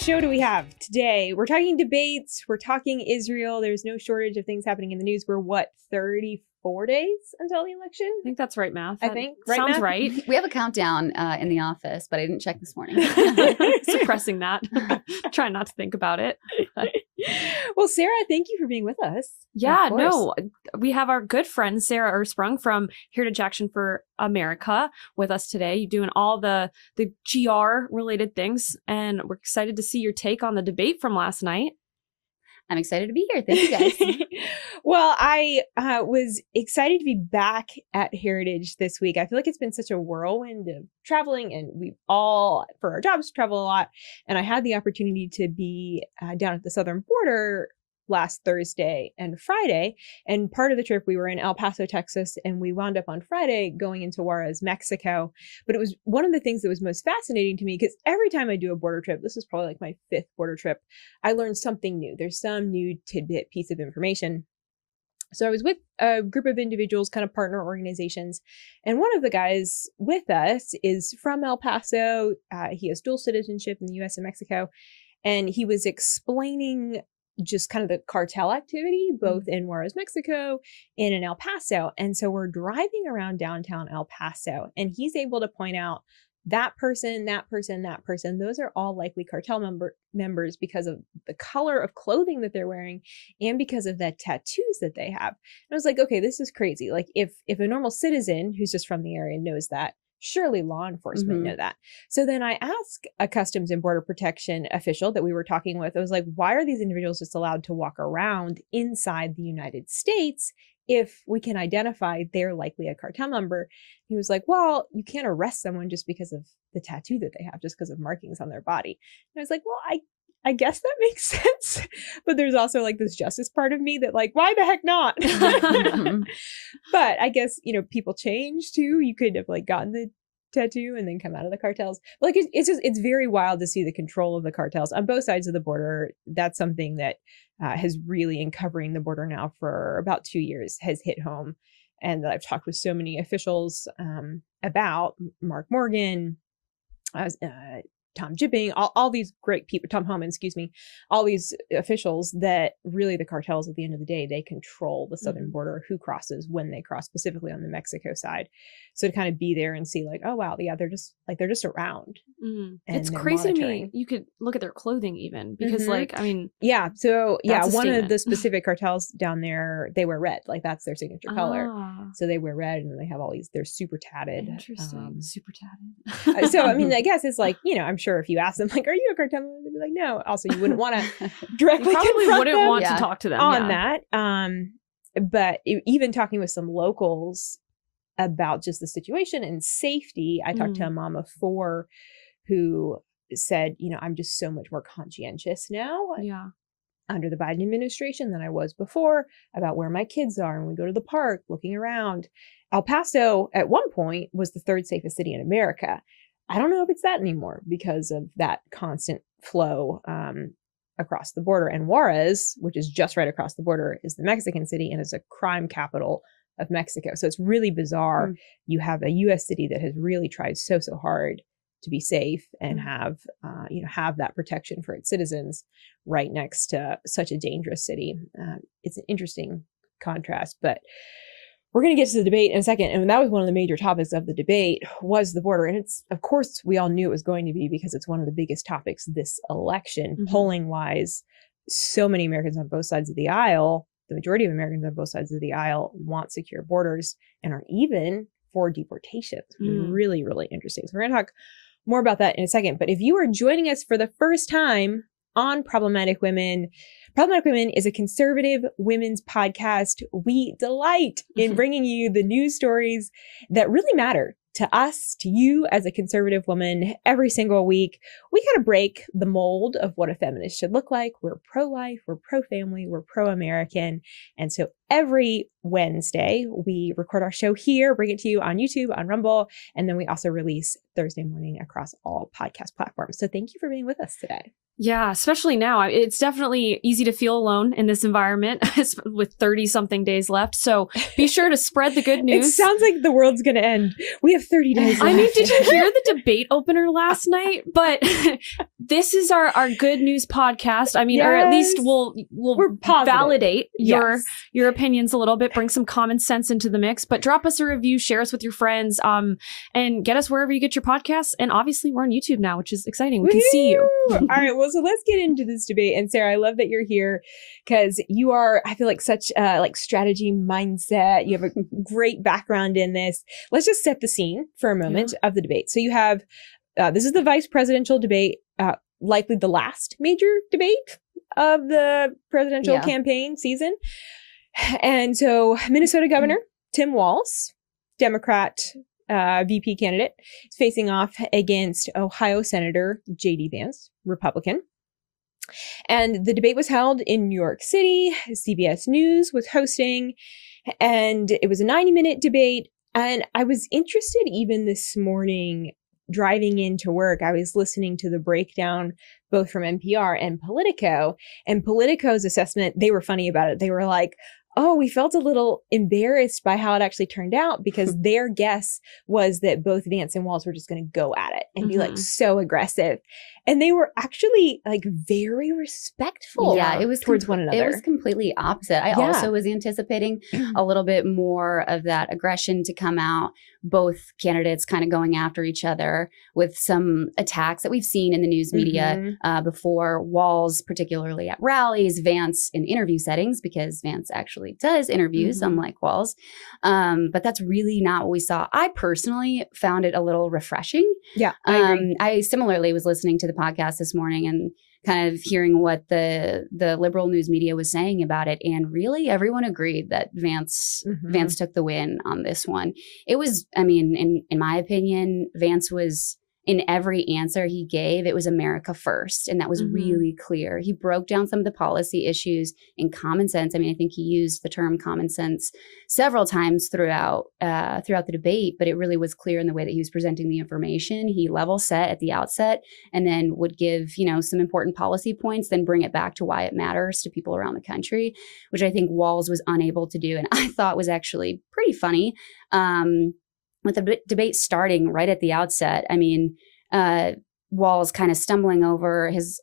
show do we have today? We're talking debates. We're talking Israel. There's no shortage of things happening in the news. We're 34 days until the election? I think that's right, math. I think. Right, sounds math? right. We have a countdown in the office, but I didn't check this morning. Suppressing that. Trying not to think about it. Well, Sarah, thank you for being with us. Yeah, no, we have our good friend Sarah Ersprung from Heritage Action for America with us today. You're doing all the GR related things, and we're excited to see your take on the debate from last night. I'm excited to be here. Thank you, guys. Well, I was excited to be back at Heritage this week. I feel like it's been such a whirlwind of traveling, and we all, for our jobs, travel a lot. And I had the opportunity to be down at the southern border last Thursday and Friday. And part of the trip, we were in El Paso, Texas, and we wound up on Friday going into Juarez, Mexico. But it was one of the things that was most fascinating to me, because every time I do a border trip, this is probably like my 5th border trip, I learned something new. There's some new tidbit piece of information. So I was with a group of individuals, kind of partner organizations, and one of the guys with us is from El Paso. He has dual citizenship in the US and Mexico, and he was explaining just kind of the cartel activity, both in Juarez, Mexico, and in El Paso. And so we're driving around downtown El Paso, and he's able to point out that person, that person, that person. Those are all likely cartel members because of the color of clothing that they're wearing and because of the tattoos that they have. And I was like, okay, this is crazy. Like if a normal citizen who's just from the area knows that, surely law enforcement know that. So then I asked a Customs and Border Protection official that we were talking with, I was like, why are these individuals just allowed to walk around inside the United States if we can identify they're likely a cartel member? He was like, well, you can't arrest someone just because of the tattoo that they have, just because of markings on their body. And I was like, well, I guess that makes sense. But there's also like this justice part of me that like, why the heck not? But I guess, people change too. You could have like gotten the tattoo and then come out of the cartels. Like it's very wild to see the control of the cartels on both sides of the border. That's something that has really, in covering the border now for about 2 years, has hit home. And that I've talked with so many officials about, Mark Morgan, Tom Jipping, all these great people, Tom Homan, all these officials, that really the cartels at the end of the day, they control the southern border, who crosses, when they cross, specifically on the Mexico side. So to kind of be there and see like, oh wow, yeah, they're just around. It's crazy to me. You could look at their clothing even, because yeah. So yeah, one of the specific cartels down there, they wear red, like that's their signature color. So they wear red, and they have all these, they're super tatted. Interesting. Super tatted. So I guess it's like, I'm sure if you ask them like, are you a cartel member, they'd be like, no. Also, you wouldn't want to directly wouldn't want to talk to them on that. But even talking with some locals about just the situation and safety, I talked to a mom of 4 who said, I'm just so much more conscientious now under the Biden administration than I was before about where my kids are, and we go to the park looking around. El Paso at one point was the 3rd safest city in America. I don't know if it's that anymore because of that constant flow across the border. And Juarez, which is just right across the border, is the Mexican city and is a crime capital of Mexico. So it's really bizarre. You have a U.S. city that has really tried so hard to be safe and have that protection for its citizens right next to such a dangerous city. It's an interesting contrast, but we're going to get to the debate in a second. And that was one of the major topics of the debate, was the border. And it's, of course, we all knew it was going to be, because it's one of the biggest topics this election, polling wise. So many Americans on both sides of the aisle, the majority of Americans on both sides of the aisle, want secure borders and are even for deportations, which is really, really interesting. So we're going to talk more about that in a second. But if you are joining us for the first time on Problematic Women is a conservative women's podcast. We delight in bringing you the news stories that really matter to us, to you as a conservative woman. Every single week, we kind of break the mold of what a feminist should look like. We're pro-life, we're pro-family, we're pro-American. And so every Wednesday, we record our show here, bring it to you on YouTube, on Rumble, and then we also release Thursday morning across all podcast platforms. So thank you for being with us today. Yeah, especially now. It's definitely easy to feel alone in this environment with 30-something days left. So be sure to spread the good news. It sounds like the world's going to end. We have 30 days left. I mean, did you hear the debate opener last night? But this is our good news podcast. I mean, or at least we'll validate your opinions a little bit, bring some common sense into the mix. But drop us a review, share us with your friends, and get us wherever you get your podcasts. And obviously, we're on YouTube now, which is exciting. We can see you. All right, well, so let's get into this debate. And Sarah, I love that you're here because you are, I feel like, such like strategy mindset. You have a great background in this. Let's just set the scene for a moment of the debate. So you have, this is the vice presidential debate, likely the last major debate of the presidential campaign season. And so Minnesota Governor Tim Walz, Democrat VP candidate, is facing off against Ohio Senator J.D. Vance, Republican. And the debate was held in New York City. CBS News was hosting, and it was a 90-minute debate. And I was interested even this morning driving into work. I was listening to the breakdown both from NPR and Politico. And Politico's assessment, they were funny about it. They were like, oh, we felt a little embarrassed by how it actually turned out because their guess was that both Vance and Walz were just going to go at it and be like so aggressive. And they were actually like very respectful it was towards one another. It was completely opposite. I also was anticipating a little bit more of that aggression to come out, both candidates kind of going after each other with some attacks that we've seen in the news media before. Walz, particularly at rallies, Vance in interview settings, because Vance actually does interviews, unlike Walz. But that's really not what we saw. I personally found it a little refreshing. Yeah, I agree. I similarly was listening to the podcast this morning and kind of hearing what the liberal news media was saying about it. And really everyone agreed that Vance took the win on this one. It was, I mean, in my opinion, Vance was, in every answer he gave, it was America first. And that was really clear. He broke down some of the policy issues in common sense. I mean, I think he used the term common sense several times throughout the debate, but it really was clear in the way that he was presenting the information. He level set at the outset and then would give, some important policy points, then bring it back to why it matters to people around the country, which I think Walz was unable to do. And I thought was actually pretty funny. With the debate starting right at the outset, I mean, Walz kind of stumbling over his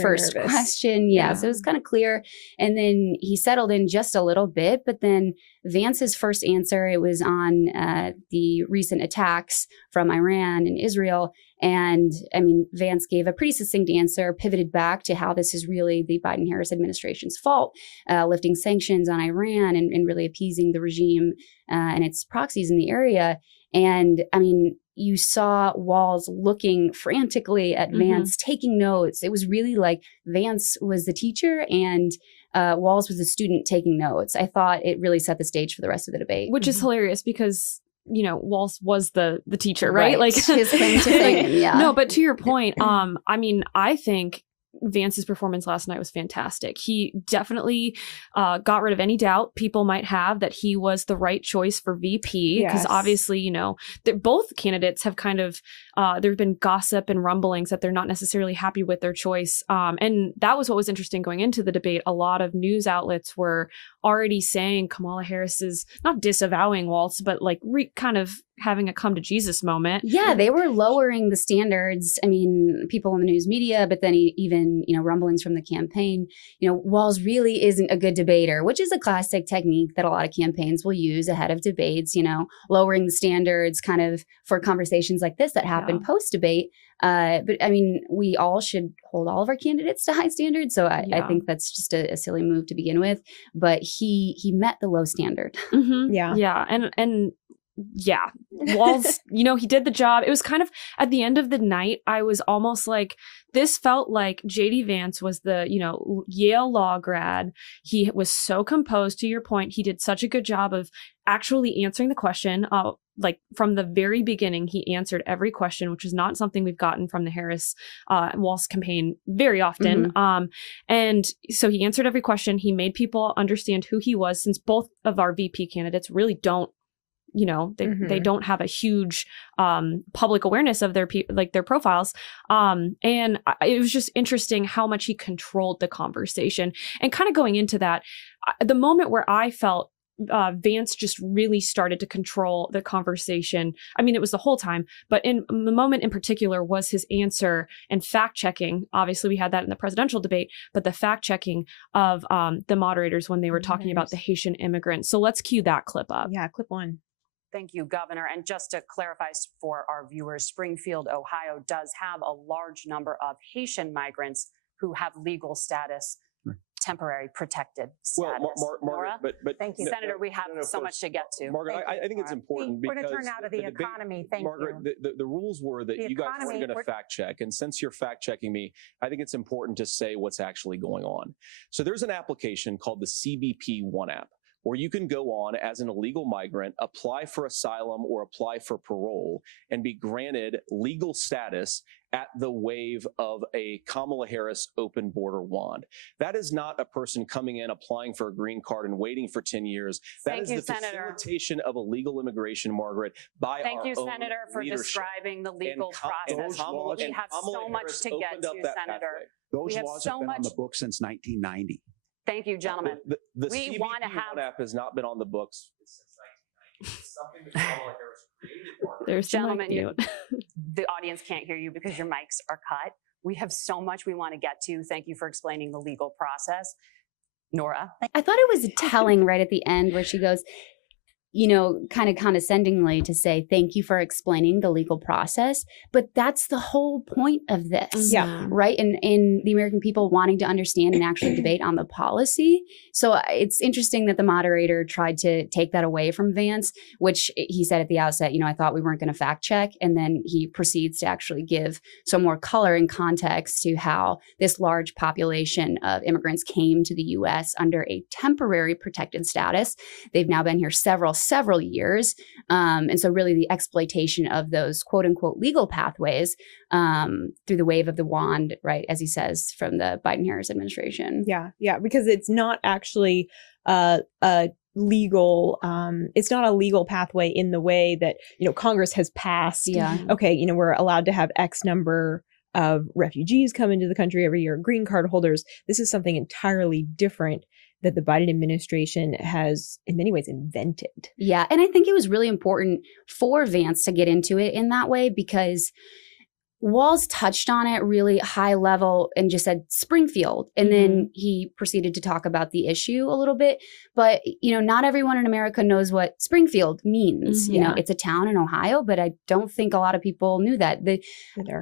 first question. So it was kind of clear. And then he settled in just a little bit, but then Vance's first answer, it was on the recent attacks from Iran and Israel. And I mean, Vance gave a pretty succinct answer, pivoted back to how this is really the Biden-Harris administration's fault, lifting sanctions on Iran and really appeasing the regime and its proxies in the area. And I mean, you saw Walz looking frantically at Vance, taking notes. It was really like Vance was the teacher and Walz was the student taking notes. I thought it really set the stage for the rest of the debate. Which is hilarious because Walz was the teacher, right? Like his claim to fame, No, but to your point, I mean, I think Vance's performance last night was fantastic. He definitely got rid of any doubt people might have that he was the right choice for VP, because obviously, both candidates have kind of, there have been gossip and rumblings that they're not necessarily happy with their choice. And that was what was interesting going into the debate. A lot of news outlets were already saying Kamala Harris is not disavowing Walz, but like kind of having a come to Jesus moment. Yeah, they were lowering the standards. I mean, people in the news media, but then even, rumblings from the campaign, Walz really isn't a good debater, which is a classic technique that a lot of campaigns will use ahead of debates, lowering the standards kind of for conversations like this that happen post-debate. But I mean, we all should hold all of our candidates to high standards. So I think that's just a silly move to begin with. But he met the low standard. Yeah. And yeah, Walz, he did the job. It was kind of at the end of the night, I was almost like, this felt like J.D. Vance was the, Yale law grad. He was so composed. To your point, he did such a good job of actually answering the question. Like from the very beginning, he answered every question, which is not something we've gotten from the Harris Walz campaign very often. And so he answered every question. He made people understand who he was, since both of our VP candidates really don't you know, they don't have a huge public awareness of their their profiles. And it was just interesting how much he controlled the conversation. And kind of going into that, the moment where I felt Vance just really started to control the conversation. I mean, it was the whole time, but in the moment in particular was his answer and fact checking. Obviously, we had that in the presidential debate, but the fact checking of the moderators when they were talking about the Haitian immigrants. So let's cue that clip up. Yeah, clip one. Thank you, Governor. And just to clarify for our viewers, Springfield, Ohio does have a large number of Haitian migrants who have legal status, temporary protected status. Well, Nora? but Thank you, Senator. We have so much to get to. Margaret, I think it's important because we're going to turn out of the economy. Thank Margaret, you. The rules were that you guys weren't going to fact check, and since you're fact checking me, I think it's important to say what's actually going on. So there's an application called the CBP One app, where you can go on as an illegal migrant, apply for asylum or apply for parole, and be granted legal status at the wave of a Kamala Harris open border wand. That is not a person coming in, applying for a green card and waiting for 10 years. That is the facilitation of illegal immigration, Margaret, by our own Thank you, Senator, for leadership. describing the legal process. We have so much to get to, Senator. Those laws have been on the books since 1990. Thank you, gentlemen. The we CBP want to have app has not been on the books since 1990. It's something that Kamala Harris created. There's gentlemen, the audience can't hear you because your mics are cut. We have so much we want to get to. Thank you for explaining the legal process. Nora? I thought it was telling right at the end where she goes, you know, kind of condescendingly to say, thank you for explaining the legal process. But that's the whole point of this, right? And the American people wanting to understand and actually debate on the policy. So it's interesting that the moderator tried to take that away from Vance, which he said at the outset, you know, I thought we weren't going to fact check. And then he proceeds to actually give some more color and context to how this large population of immigrants came to the U.S. under a temporary protected status. They've now been here several years. And so really the exploitation of those quote unquote legal pathways through the wave of the wand, right, as he says, from the Biden-Harris administration. Yeah, because it's not actually a legal, it's not a legal pathway in the way that, you know, Congress has passed. Okay, you know, we're allowed to have X number of refugees come into the country every year, green card holders. This is something entirely different that the Biden administration has in many ways invented. Yeah, and I think it was really important for Vance to get into it in that way because Walz touched on it really high level and just said Springfield. And then he proceeded to talk about the issue a little bit. But, you know, not everyone in America knows what Springfield means. You know, it's a town in Ohio, but I don't think a lot of people knew that.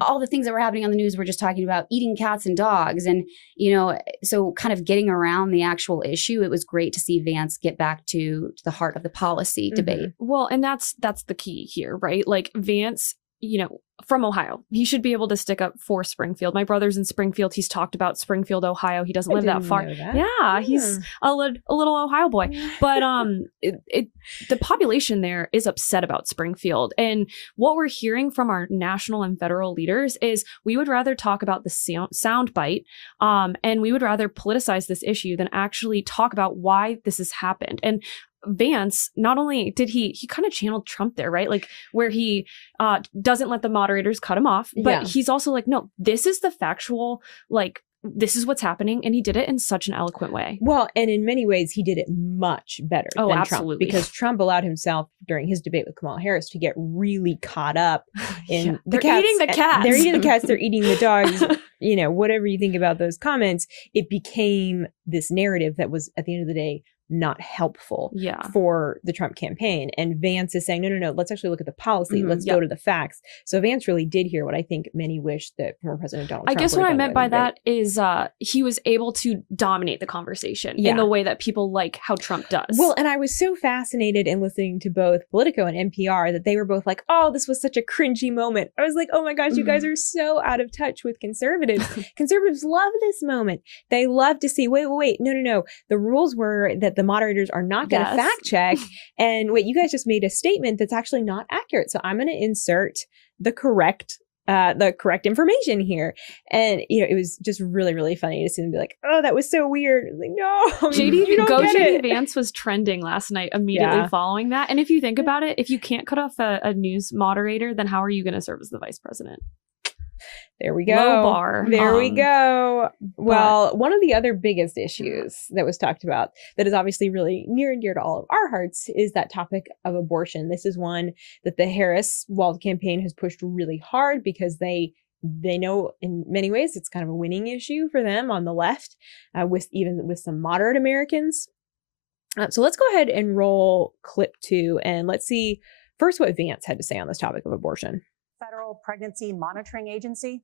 All the things that were happening on the news were just talking about eating cats and dogs. And, you know, so kind of getting around the actual issue, it was great to see Vance get back to the heart of the policy debate. Well, and that's the key here, right? Like Vance, you know, from Ohio, he should be able to stick up for Springfield. My brother's in Springfield. He's talked about Springfield, Ohio. He doesn't live that far. Yeah, he's a little Ohio boy. But the population there is upset about Springfield. And what we're hearing from our national and federal leaders is we would rather talk about the sound bite and we would rather politicize this issue than actually talk about why this has happened. And Vance, not only did he kind of channeled Trump there, right? Like where he doesn't let the moderators cut him off, but he's also like, no, this is the factual, like, this is what's happening. And he did it in such an eloquent way. Well, and in many ways, he did it much better than Trump, because Trump allowed himself during his debate with Kamala Harris to get really caught up in the cats. Eating the cats. They're eating the cats. They're eating the dogs. You know, whatever you think about those comments, it became this narrative that was at the end of the day not helpful for the Trump campaign. And Vance is saying, no, let's actually look at the policy. Let's go to the facts. So Vance really did hear what I think many wish that former President Donald Trump. I guess what I meant by that is he was able to dominate the conversation in the way that people like how Trump does. Well, and I was so fascinated in listening to both Politico and NPR that they were both like, oh, this was such a cringy moment. I was like, oh my gosh, you guys are so out of touch with conservatives. Conservatives love this moment. They love to see, wait, no. The rules were that the moderators are not going to fact check. And wait, you guys just made a statement that's actually not accurate. So I'm going to insert the correct the correct information here. And, it was just really, really funny to see them be like, oh, that was so weird. Like, no, you don't get it. Vance was trending last night immediately following that. And if you think about it, if you can't cut off a news moderator, then how are you going to serve as the vice president? There we go. Low bar. There we go. Well, one of the other biggest issues that was talked about that is obviously really near and dear to all of our hearts is that topic of abortion. This is one that the Harris-Walz campaign has pushed really hard because they know in many ways it's kind of a winning issue for them on the left, with some moderate Americans. So let's go ahead and roll clip 2 and let's see first what Vance had to say on this topic of abortion. Federal Pregnancy Monitoring Agency?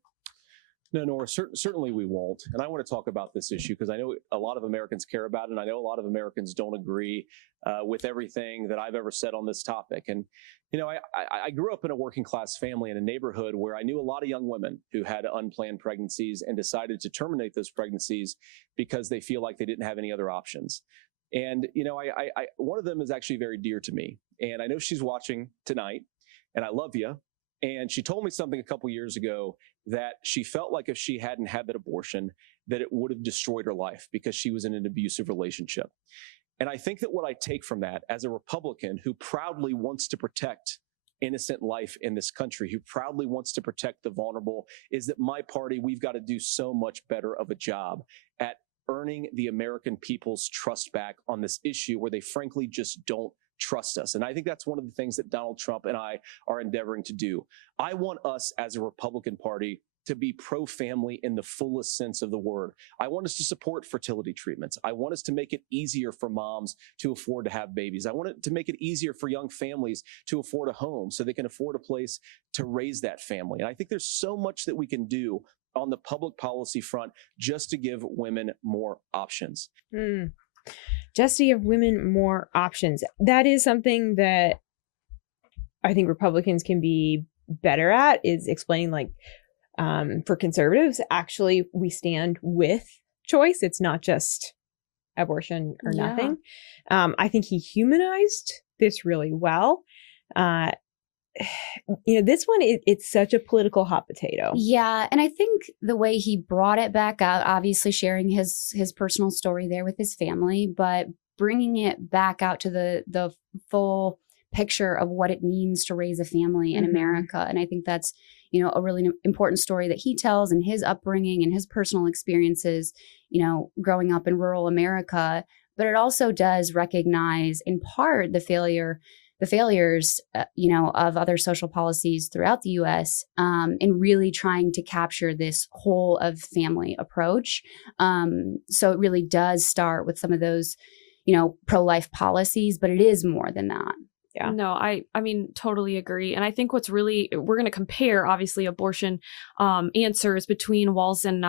No, Norah, certainly we won't. And I want to talk about this issue because I know a lot of Americans care about it, and I know a lot of Americans don't agree with everything that I've ever said on this topic. And, I grew up in a working class family in a neighborhood where I knew a lot of young women who had unplanned pregnancies and decided to terminate those pregnancies because they feel like they didn't have any other options. And, one of them is actually very dear to me. And I know she's watching tonight, and I love you. And she told me something a couple years ago that she felt like if she hadn't had that abortion, that it would have destroyed her life because she was in an abusive relationship. And I think that what I take from that as a Republican who proudly wants to protect innocent life in this country, who proudly wants to protect the vulnerable, is that my party, we've got to do so much better of a job at earning the American people's trust back on this issue where they frankly just don't trust us. And I think that's one of the things that Donald Trump and I are endeavoring to do. I want us as a Republican Party to be pro-family in the fullest sense of the word. I want us to support fertility treatments. I want us to make it easier for moms to afford to have babies. I want it to make it easier for young families to afford a home so they can afford a place to raise that family. And I think there's so much that we can do on the public policy front just to give women more options. Just to give women more options. That is something that I think Republicans can be better at, is explaining, like, for conservatives, actually, we stand with choice. It's not just abortion or nothing. I think he humanized this really well. This one, it's such a political hot potato. Yeah. And I think the way he brought it back out, obviously sharing his personal story there with his family, but bringing it back out to the full picture of what it means to raise a family in America. And I think that's, a really important story that he tells, and his upbringing and his personal experiences, growing up in rural America. But it also does recognize in part the failures, of other social policies throughout the U.S. In really trying to capture this whole of family approach. So it really does start with some of those, pro-life policies, but it is more than that. Yeah. No, I mean, totally agree. And I think we're going to compare, obviously, abortion answers between Walz and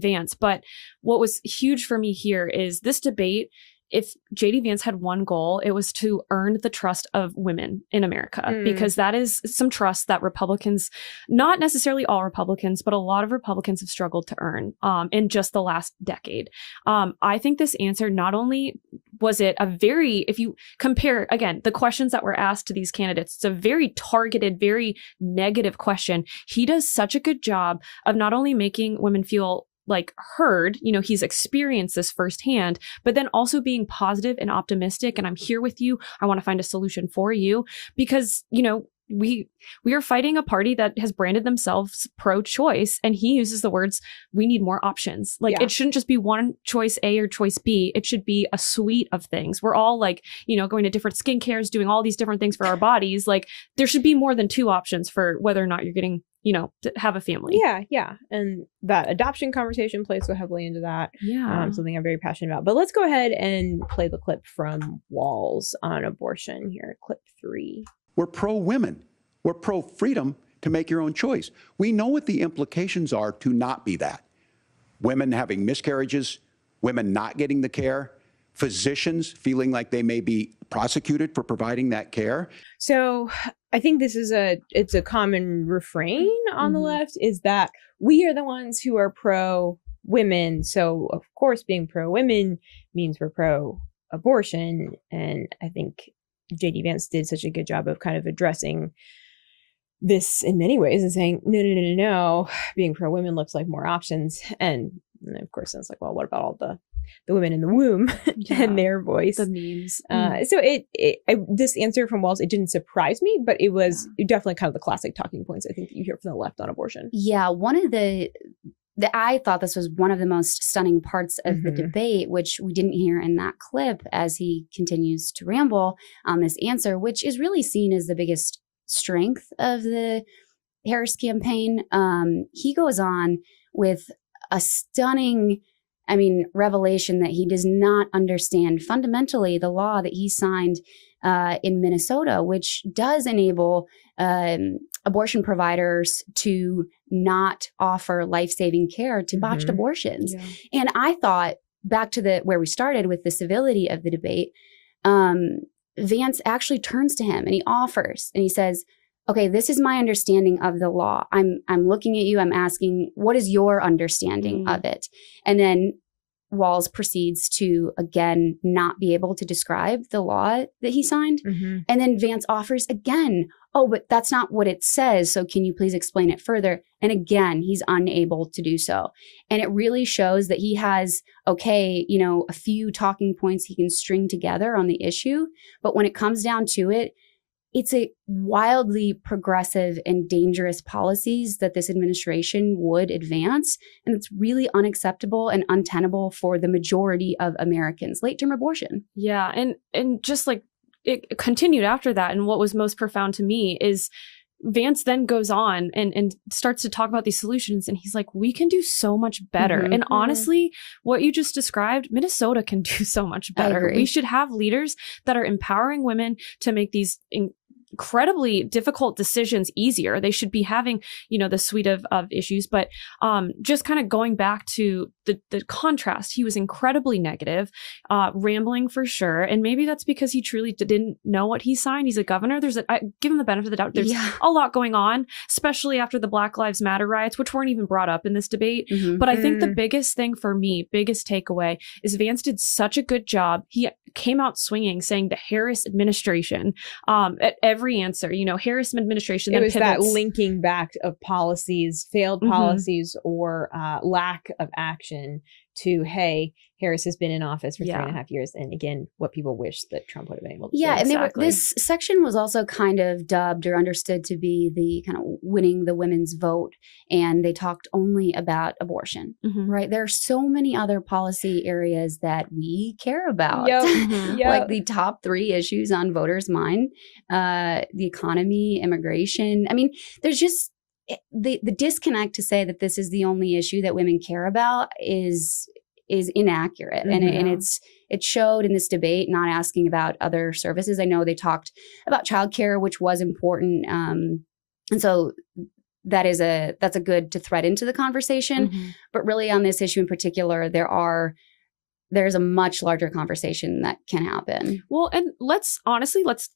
Vance. But what was huge for me here is this debate. If J.D. Vance had one goal, it was to earn the trust of women in America, because that is some trust that Republicans, not necessarily all Republicans, but a lot of Republicans have struggled to earn in just the last decade. I think this answer, not only was it if you compare, again, the questions that were asked to these candidates, it's a very targeted, very negative question. He does such a good job of not only making women feel like heard, he's experienced this firsthand, but then also being positive and optimistic. And I'm here with you. I want to find a solution for you because, we are fighting a party that has branded themselves pro-choice, and he uses the words, we need more options. It shouldn't just be one choice A or choice B. It should be a suite of things. We're all going to different skincares, doing all these different things for our bodies. There should be more than two options for whether or not you're getting to have a family. Yeah. And that adoption conversation plays so heavily into that. Yeah. Something I'm very passionate about. But let's go ahead and play the clip from Walz on abortion here. Clip 3. We're pro-women. We're pro-freedom to make your own choice. We know what the implications are to not be that. Women having miscarriages, women not getting the care, physicians feeling like they may be prosecuted for providing that care. So I think this is it's a common refrain on the left, is that we are the ones who are pro-women. So of course, being pro-women means we're pro-abortion. And I think J.D. Vance did such a good job of kind of addressing this in many ways is saying, no, being pro-women looks like more options. And of course, it's like, well, what about all the women in the womb and their voice? The memes. So this answer from Walz, it didn't surprise me, but it was definitely kind of the classic talking points I think that you hear from the left on abortion. Yeah, one of I thought this was one of the most stunning parts of the debate, which we didn't hear in that clip as he continues to ramble on this answer, which is really seen as the biggest strength of the Harris campaign. He goes on with a stunning, revelation that he does not understand fundamentally the law that he signed in Minnesota, which does enable abortion providers to not offer life-saving care to botched abortions. Yeah. And I thought, back to where we started with the civility of the debate, Vance actually turns to him and he offers and he says, okay, this is my understanding of the law. I'm looking at you, I'm asking, what is your understanding of it? And then Walz proceeds to, again, not be able to describe the law that he signed. And then Vance offers again, oh, but that's not what it says. So can you please explain it further? And again, he's unable to do so. And it really shows that he has, a few talking points he can string together on the issue. But when it comes down to it, it's a wildly progressive and dangerous policies that this administration would advance. And it's really unacceptable and untenable for the majority of Americans. Late-term abortion. Yeah. And just like it continued after that. And what was most profound to me is Vance then goes on and starts to talk about these solutions. And he's like, we can do so much better. And honestly, what you just described, Minnesota can do so much better. We should have leaders that are empowering women to make these incredibly difficult decisions easier. They should be having, the suite of issues. But just kind of going back to the contrast, he was incredibly negative, rambling for sure. And maybe that's because he truly didn't know what he signed. He's a governor. I give him the benefit of the doubt. There's a lot going on, especially after the Black Lives Matter riots, which weren't even brought up in this debate. But I think the biggest thing for me, biggest takeaway, is Vance did such a good job. He came out swinging, saying the Harris administration at every answer, Harris administration. It was that linking back of policies, failed policies, or lack of action to, hey, Harris has been in office for 3.5 years. And again, what people wish that Trump would have been able to do. And this section was also kind of dubbed or understood to be the kind of winning the women's vote. And they talked only about abortion, right? There are so many other policy areas that we care about, like the top 3 issues on voters' mind, the economy, immigration. There's just the disconnect to say that this is the only issue that women care about is inaccurate. And it showed in this debate, not asking about other services. I know they talked about childcare, which was important. And so that's a good to thread into the conversation. But really on this issue in particular, there's a much larger conversation that can happen. Well, and let's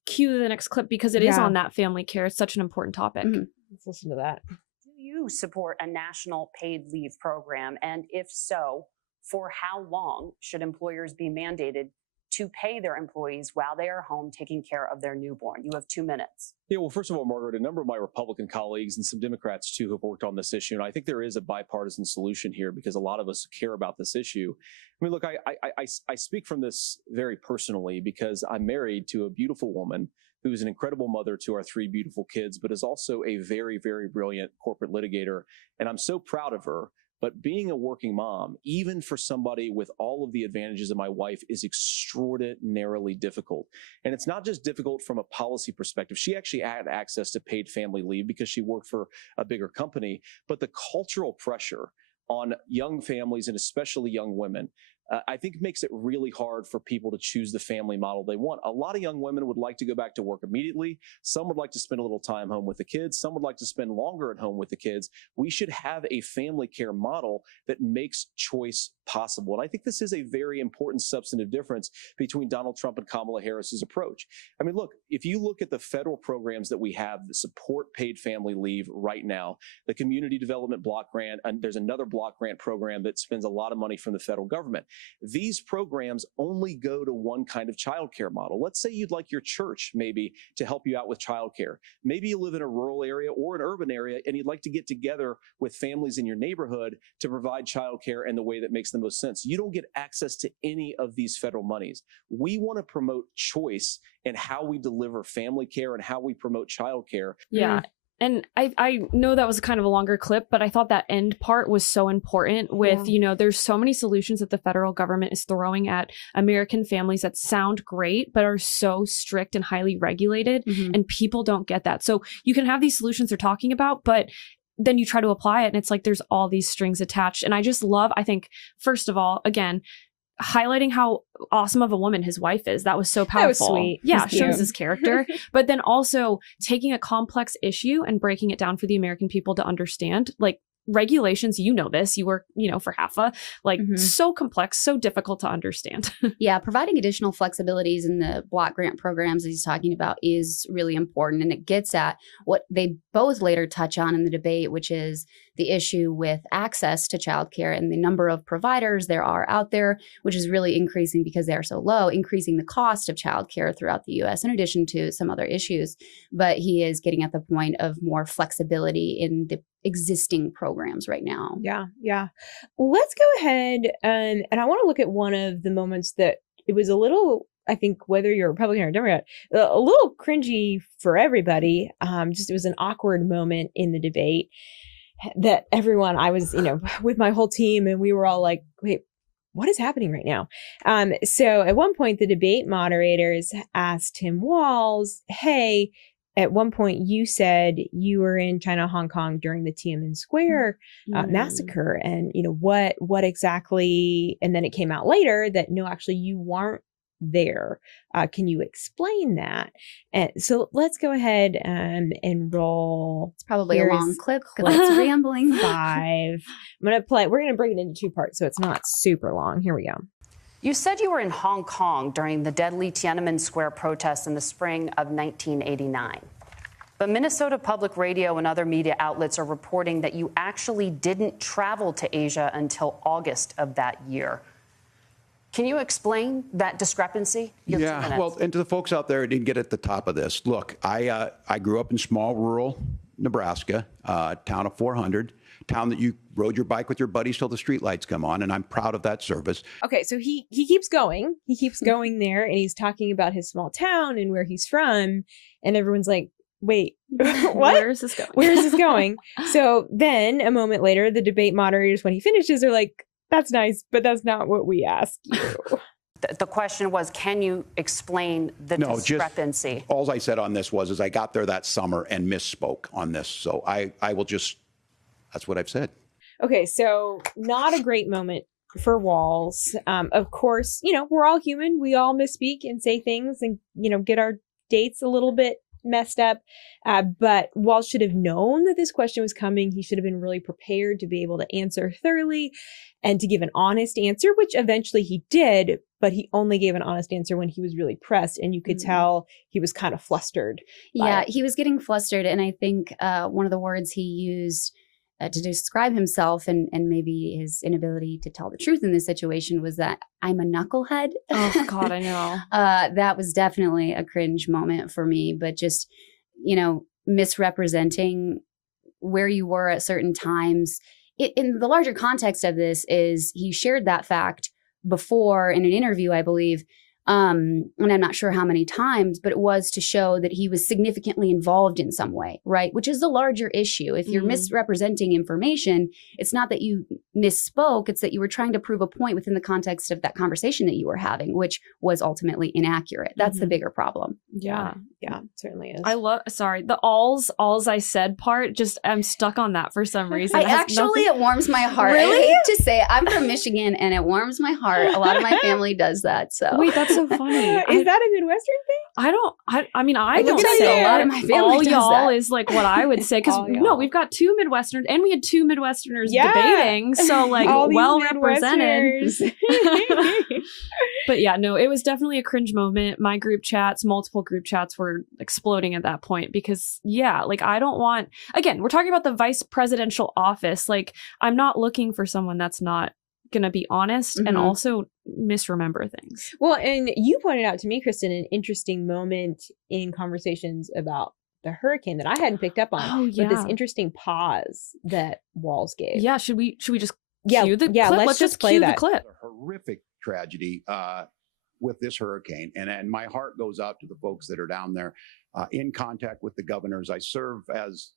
cue the next clip because it is on that family care. It's such an important topic. Let's listen to that. Do you support a national paid leave program? And if so, for how long should employers be mandated to pay their employees while they are home taking care of their newborn? You have 2 minutes. Yeah, well, first of all, Margaret, a number of my Republican colleagues and some Democrats, too, have worked on this issue. And I think there is a bipartisan solution here because a lot of us care about this issue. Look, I speak from this very personally because I'm married to a beautiful woman who's an incredible mother to our 3 beautiful kids, but is also a very, very brilliant corporate litigator. And I'm so proud of her. But being a working mom, even for somebody with all of the advantages of my wife, is extraordinarily difficult. And it's not just difficult from a policy perspective. She actually had access to paid family leave because she worked for a bigger company. But the cultural pressure on young families and especially young women, I think makes it really hard for people to choose the family model they want. A lot of young women would like to go back to work immediately. Some would like to spend a little time home with the kids. Some would like to spend longer at home with the kids. We should have a family care model that makes choice possible. And I think this is a very important substantive difference between Donald Trump and Kamala Harris's approach. I mean, look, if you look at the federal programs that we have that support paid family leave right now, the Community Development Block Grant, and there's another block grant program that spends a lot of money from the federal government. These programs only go to one kind of childcare model. Let's say you'd like your church maybe to help you out with childcare. Maybe you live in a rural area or an urban area and you'd like to get together with families in your neighborhood to provide childcare in the way that makes the most sense. You don't get access to any of these federal monies. We want to promote choice in how we deliver family care and how we promote childcare. Yeah. And I know that was kind of a longer clip, but I thought that end part was so important with, you know, there's so many solutions that the federal government is throwing at American families that sound great, but are so strict and highly regulated, and people don't get that. So you can have these solutions they're talking about, but then you try to apply it and it's like there's all these strings attached. And I just love, I think, first of all, again, highlighting how awesome of a woman his wife is. That was so powerful. That was sweet. Yeah, shows his character. But then also taking a complex issue and breaking it down for the American people to understand. Like regulations, you know this, you work, you know, for HAFA, like so complex, so difficult to understand. Yeah, providing additional flexibilities in the block grant programs that he's talking about is really important. And it gets at what they both later touch on in the debate, which is the issue with access to childcare and the number of providers there are out there, which is really increasing because they are so low, increasing the cost of childcare throughout the U.S., in addition to some other issues. But he is getting at the point of more flexibility in the existing programs right now. Yeah. Let's go ahead and I want to look at one of the moments that it was a little, I think, whether you're Republican or Democrat, a little cringy for everybody. Just it was an awkward moment in the debate that everyone, I was, you know, with my whole team, and we were all like, wait, what is happening right now? So at one point, the debate moderators asked him, Walz, hey, at one point you said you were in China, Hong Kong during the Tiananmen Square massacre. And, you know, what exactly? And then it came out later that no, actually you weren't there. Can you explain that? And so let's go ahead and roll. It's probably a long clip because it's rambling. 5. We're going to break it into 2 parts so it's not super long. Here we go. You said you were in Hong Kong during the deadly Tiananmen Square protests in the spring of 1989. But Minnesota Public Radio and other media outlets are reporting that you actually didn't travel to Asia until August of that year. Can you explain that discrepancy? Yeah, well, and to the folks out there who didn't get at the top of this, look, I grew up in small rural Nebraska, town of 400, town that you rode your bike with your buddies till the streetlights come on, and I'm proud of that service. Okay, so he keeps going. He keeps going there, and he's talking about his small town and where he's from, and everyone's like, wait, what? Where is this going? Where is this going? So then a moment later, the debate moderators, when he finishes, are like, that's nice, but that's not what we asked you. The question was, can you explain the discrepancy? All I said on this was I got there that summer and misspoke on this. So I will just, that's what I've said. Okay, so not a great moment for Walz. Of course, you know, we're all human. We all misspeak and say things and, you know, get our dates a little bit messed up. But Walz should have known that this question was coming. He should have been really prepared to be able to answer thoroughly and to give an honest answer, which eventually he did, but he only gave an honest answer when he was really pressed, and you could tell he was kind of flustered. Yeah, he was getting flustered, and I think one of the words he used to describe himself and maybe his inability to tell the truth in this situation was that I'm a knucklehead. Oh, God, I know. That was definitely a cringe moment for me, but just, you know, misrepresenting where you were at certain times. In the larger context of this is he shared that fact before in an interview, I believe, and I'm not sure how many times, but it was to show that he was significantly involved in some way, right? Which is the larger issue. If you're misrepresenting information, it's not that you misspoke, it's that you were trying to prove a point within the context of that conversation that you were having, which was ultimately inaccurate. That's the bigger problem. Yeah, it certainly is. I love, sorry, the alls I said part, just I'm stuck on that for some reason. It warms my heart. Really? I hate to say it. I'm from Michigan and it warms my heart. A lot of my family does that. So wait, that's so funny. Is that a Midwestern thing? I mean, I don't tell say you, a lot it. of my family All does y'all that. is like what I would say. Because All no, y'all. we've got 2 Midwesterners and we had 2 Midwesterners Yeah. debating. So like All these well represented. Midwesterners. But yeah, no, it was definitely a cringe moment. My group chats, multiple group chats were exploding at that point because yeah, like I don't want, again, we're talking about the vice presidential office. Like I'm not looking for someone that's not going to be honest and also misremember things. Well, and you pointed out to me, Kristen, an interesting moment in conversations about the hurricane that I hadn't picked up on. Oh, yeah. With this interesting pause that Walz gave. Yeah, should we just Yeah, cue the yeah, clip? let's just play cue that. the clip. A horrific tragedy with this hurricane. And my heart goes out to the folks that are down there in contact with the governors. I serve as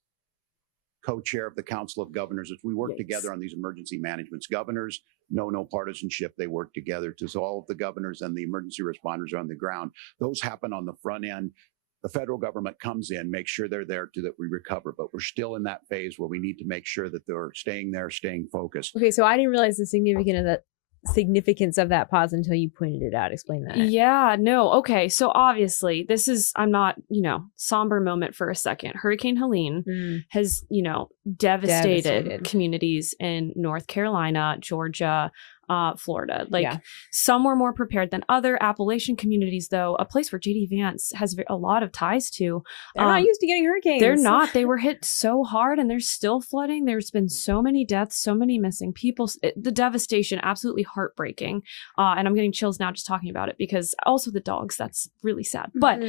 co-chair of the Council of Governors as we work together on these emergency managements. Governors know no partisanship. They work together. So all of the governors and the emergency responders are on the ground. Those happen on the front end. The federal government comes in, makes sure they're there so that we recover. But we're still in that phase where we need to make sure that they're staying there, staying focused. Okay, so I didn't realize the significance of that pause until you pointed it out. Explain that. Yeah, no. Okay. So obviously this is, I'm not, somber moment for a second. Hurricane Helene has, devastated communities in North Carolina, Georgia, Florida. Some were more prepared than other. Appalachian communities, though, a place where JD Vance has a lot of ties to. They're not used to getting hurricanes. They're not. They were hit so hard and there's still flooding. There's been so many deaths, so many missing people. The devastation, absolutely heartbreaking. And I'm getting chills now just talking about it because also the dogs, that's really sad. But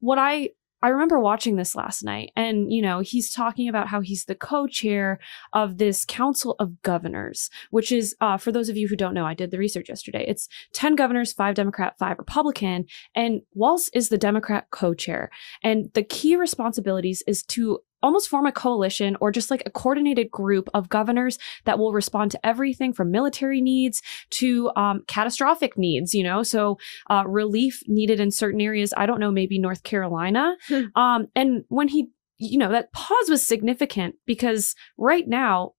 what I remember watching this last night and, he's talking about how he's the co-chair of this Council of Governors, which is, for those of you who don't know, I did the research yesterday. It's 10 governors, 5 Democrat, 5 Republican, and Walz is the Democrat co-chair. And the key responsibilities is to almost form a coalition or just like a coordinated group of governors that will respond to everything from military needs to catastrophic needs, so relief needed in certain areas. I don't know, maybe North Carolina. And when he, that pause was significant because right now,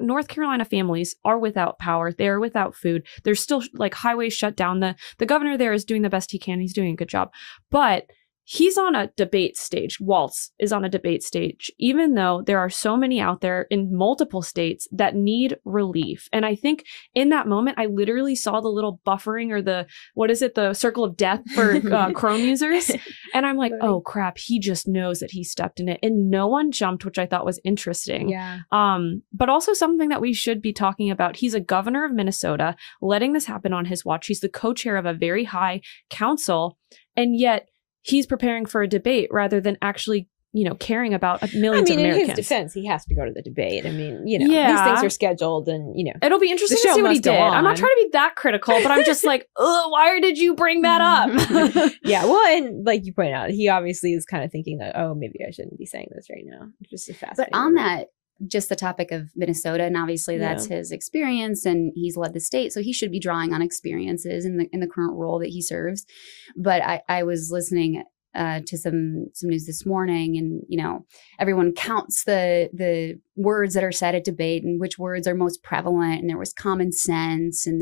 North Carolina families are without power. They're without food. There's still like highways shut down. The governor there is doing the best he can. He's doing a good job. But he's on a debate stage. Walz is on a debate stage, even though there are so many out there in multiple states that need relief. And I think in that moment, I literally saw the little buffering or the circle of death for Chrome users. And I'm like, oh crap, he just knows that he stepped in it. And no one jumped, which I thought was interesting. Yeah. But also something that we should be talking about. He's a governor of Minnesota, letting this happen on his watch. He's the co-chair of a very high council. And yet, he's preparing for a debate rather than actually, caring about millions of Americans. In his defense, he has to go to the debate. These things are scheduled and, It'll be interesting to see what he did. I'm not trying to be that critical, but I'm just like, why did you bring that up? Yeah, well, and like you pointed out, he obviously is kind of thinking that, maybe I shouldn't be saying this right now. It's just a fascinating. But on that, just the topic of Minnesota, and obviously that's his experience and he's led the state, so he should be drawing on experiences in the current role that he serves. But I was listening to some news this morning, and everyone counts the words that are said at debate and which words are most prevalent, and there was common sense, and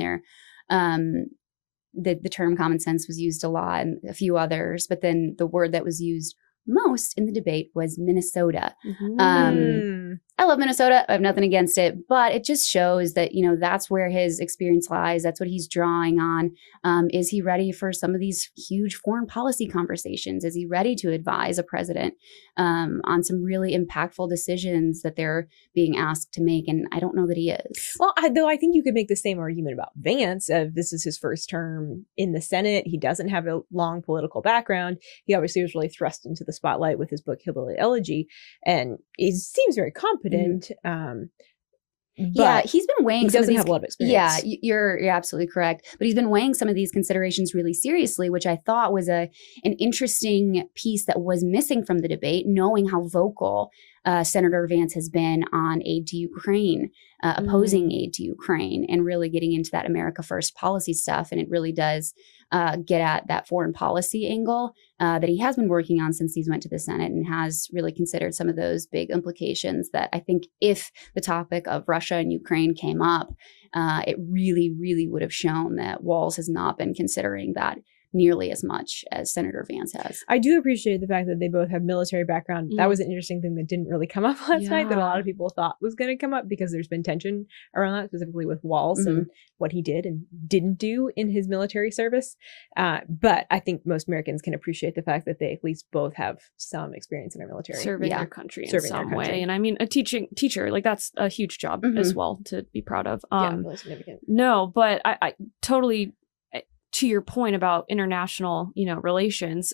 the term common sense was used a lot, and a few others, but then the word that was used most in the debate was Minnesota. I love Minnesota. I have nothing against it, but it just shows that, that's where his experience lies. That's what he's drawing on. Is he ready for some of these huge foreign policy conversations? Is he ready to advise a president on some really impactful decisions that they're being asked to make? And I don't know that he is. Well, though I think you could make the same argument about Vance. This is his first term in the Senate. He doesn't have a long political background. He obviously was really thrust into the spotlight with his book Hillbilly Elegy, and he seems very competent. Yeah, he's been weighing. He doesn't have a lot of experience. Yeah, you're absolutely correct. But he's been weighing some of these considerations really seriously, which I thought was an interesting piece that was missing from the debate, knowing how vocal Senator Vance has been on aid to Ukraine, opposing aid to Ukraine, and really getting into that America First policy stuff. And it really does get at that foreign policy angle that he has been working on since he's went to the Senate, and has really considered some of those big implications that I think if the topic of Russia and Ukraine came up, it really, really would have shown that Walz has not been considering that nearly as much as Senator Vance has. I do appreciate the fact that they both have military background. That was an interesting thing that didn't really come up last night that a lot of people thought was going to come up, because there's been tension around that, specifically with Walz and what he did and didn't do in his military service. But I think most Americans can appreciate the fact that they at least both have some experience in our military. Serving their country in some way. And I mean, a teacher, like that's a huge job as well to be proud of. Really significant. No, but I totally, to your point about international, relations,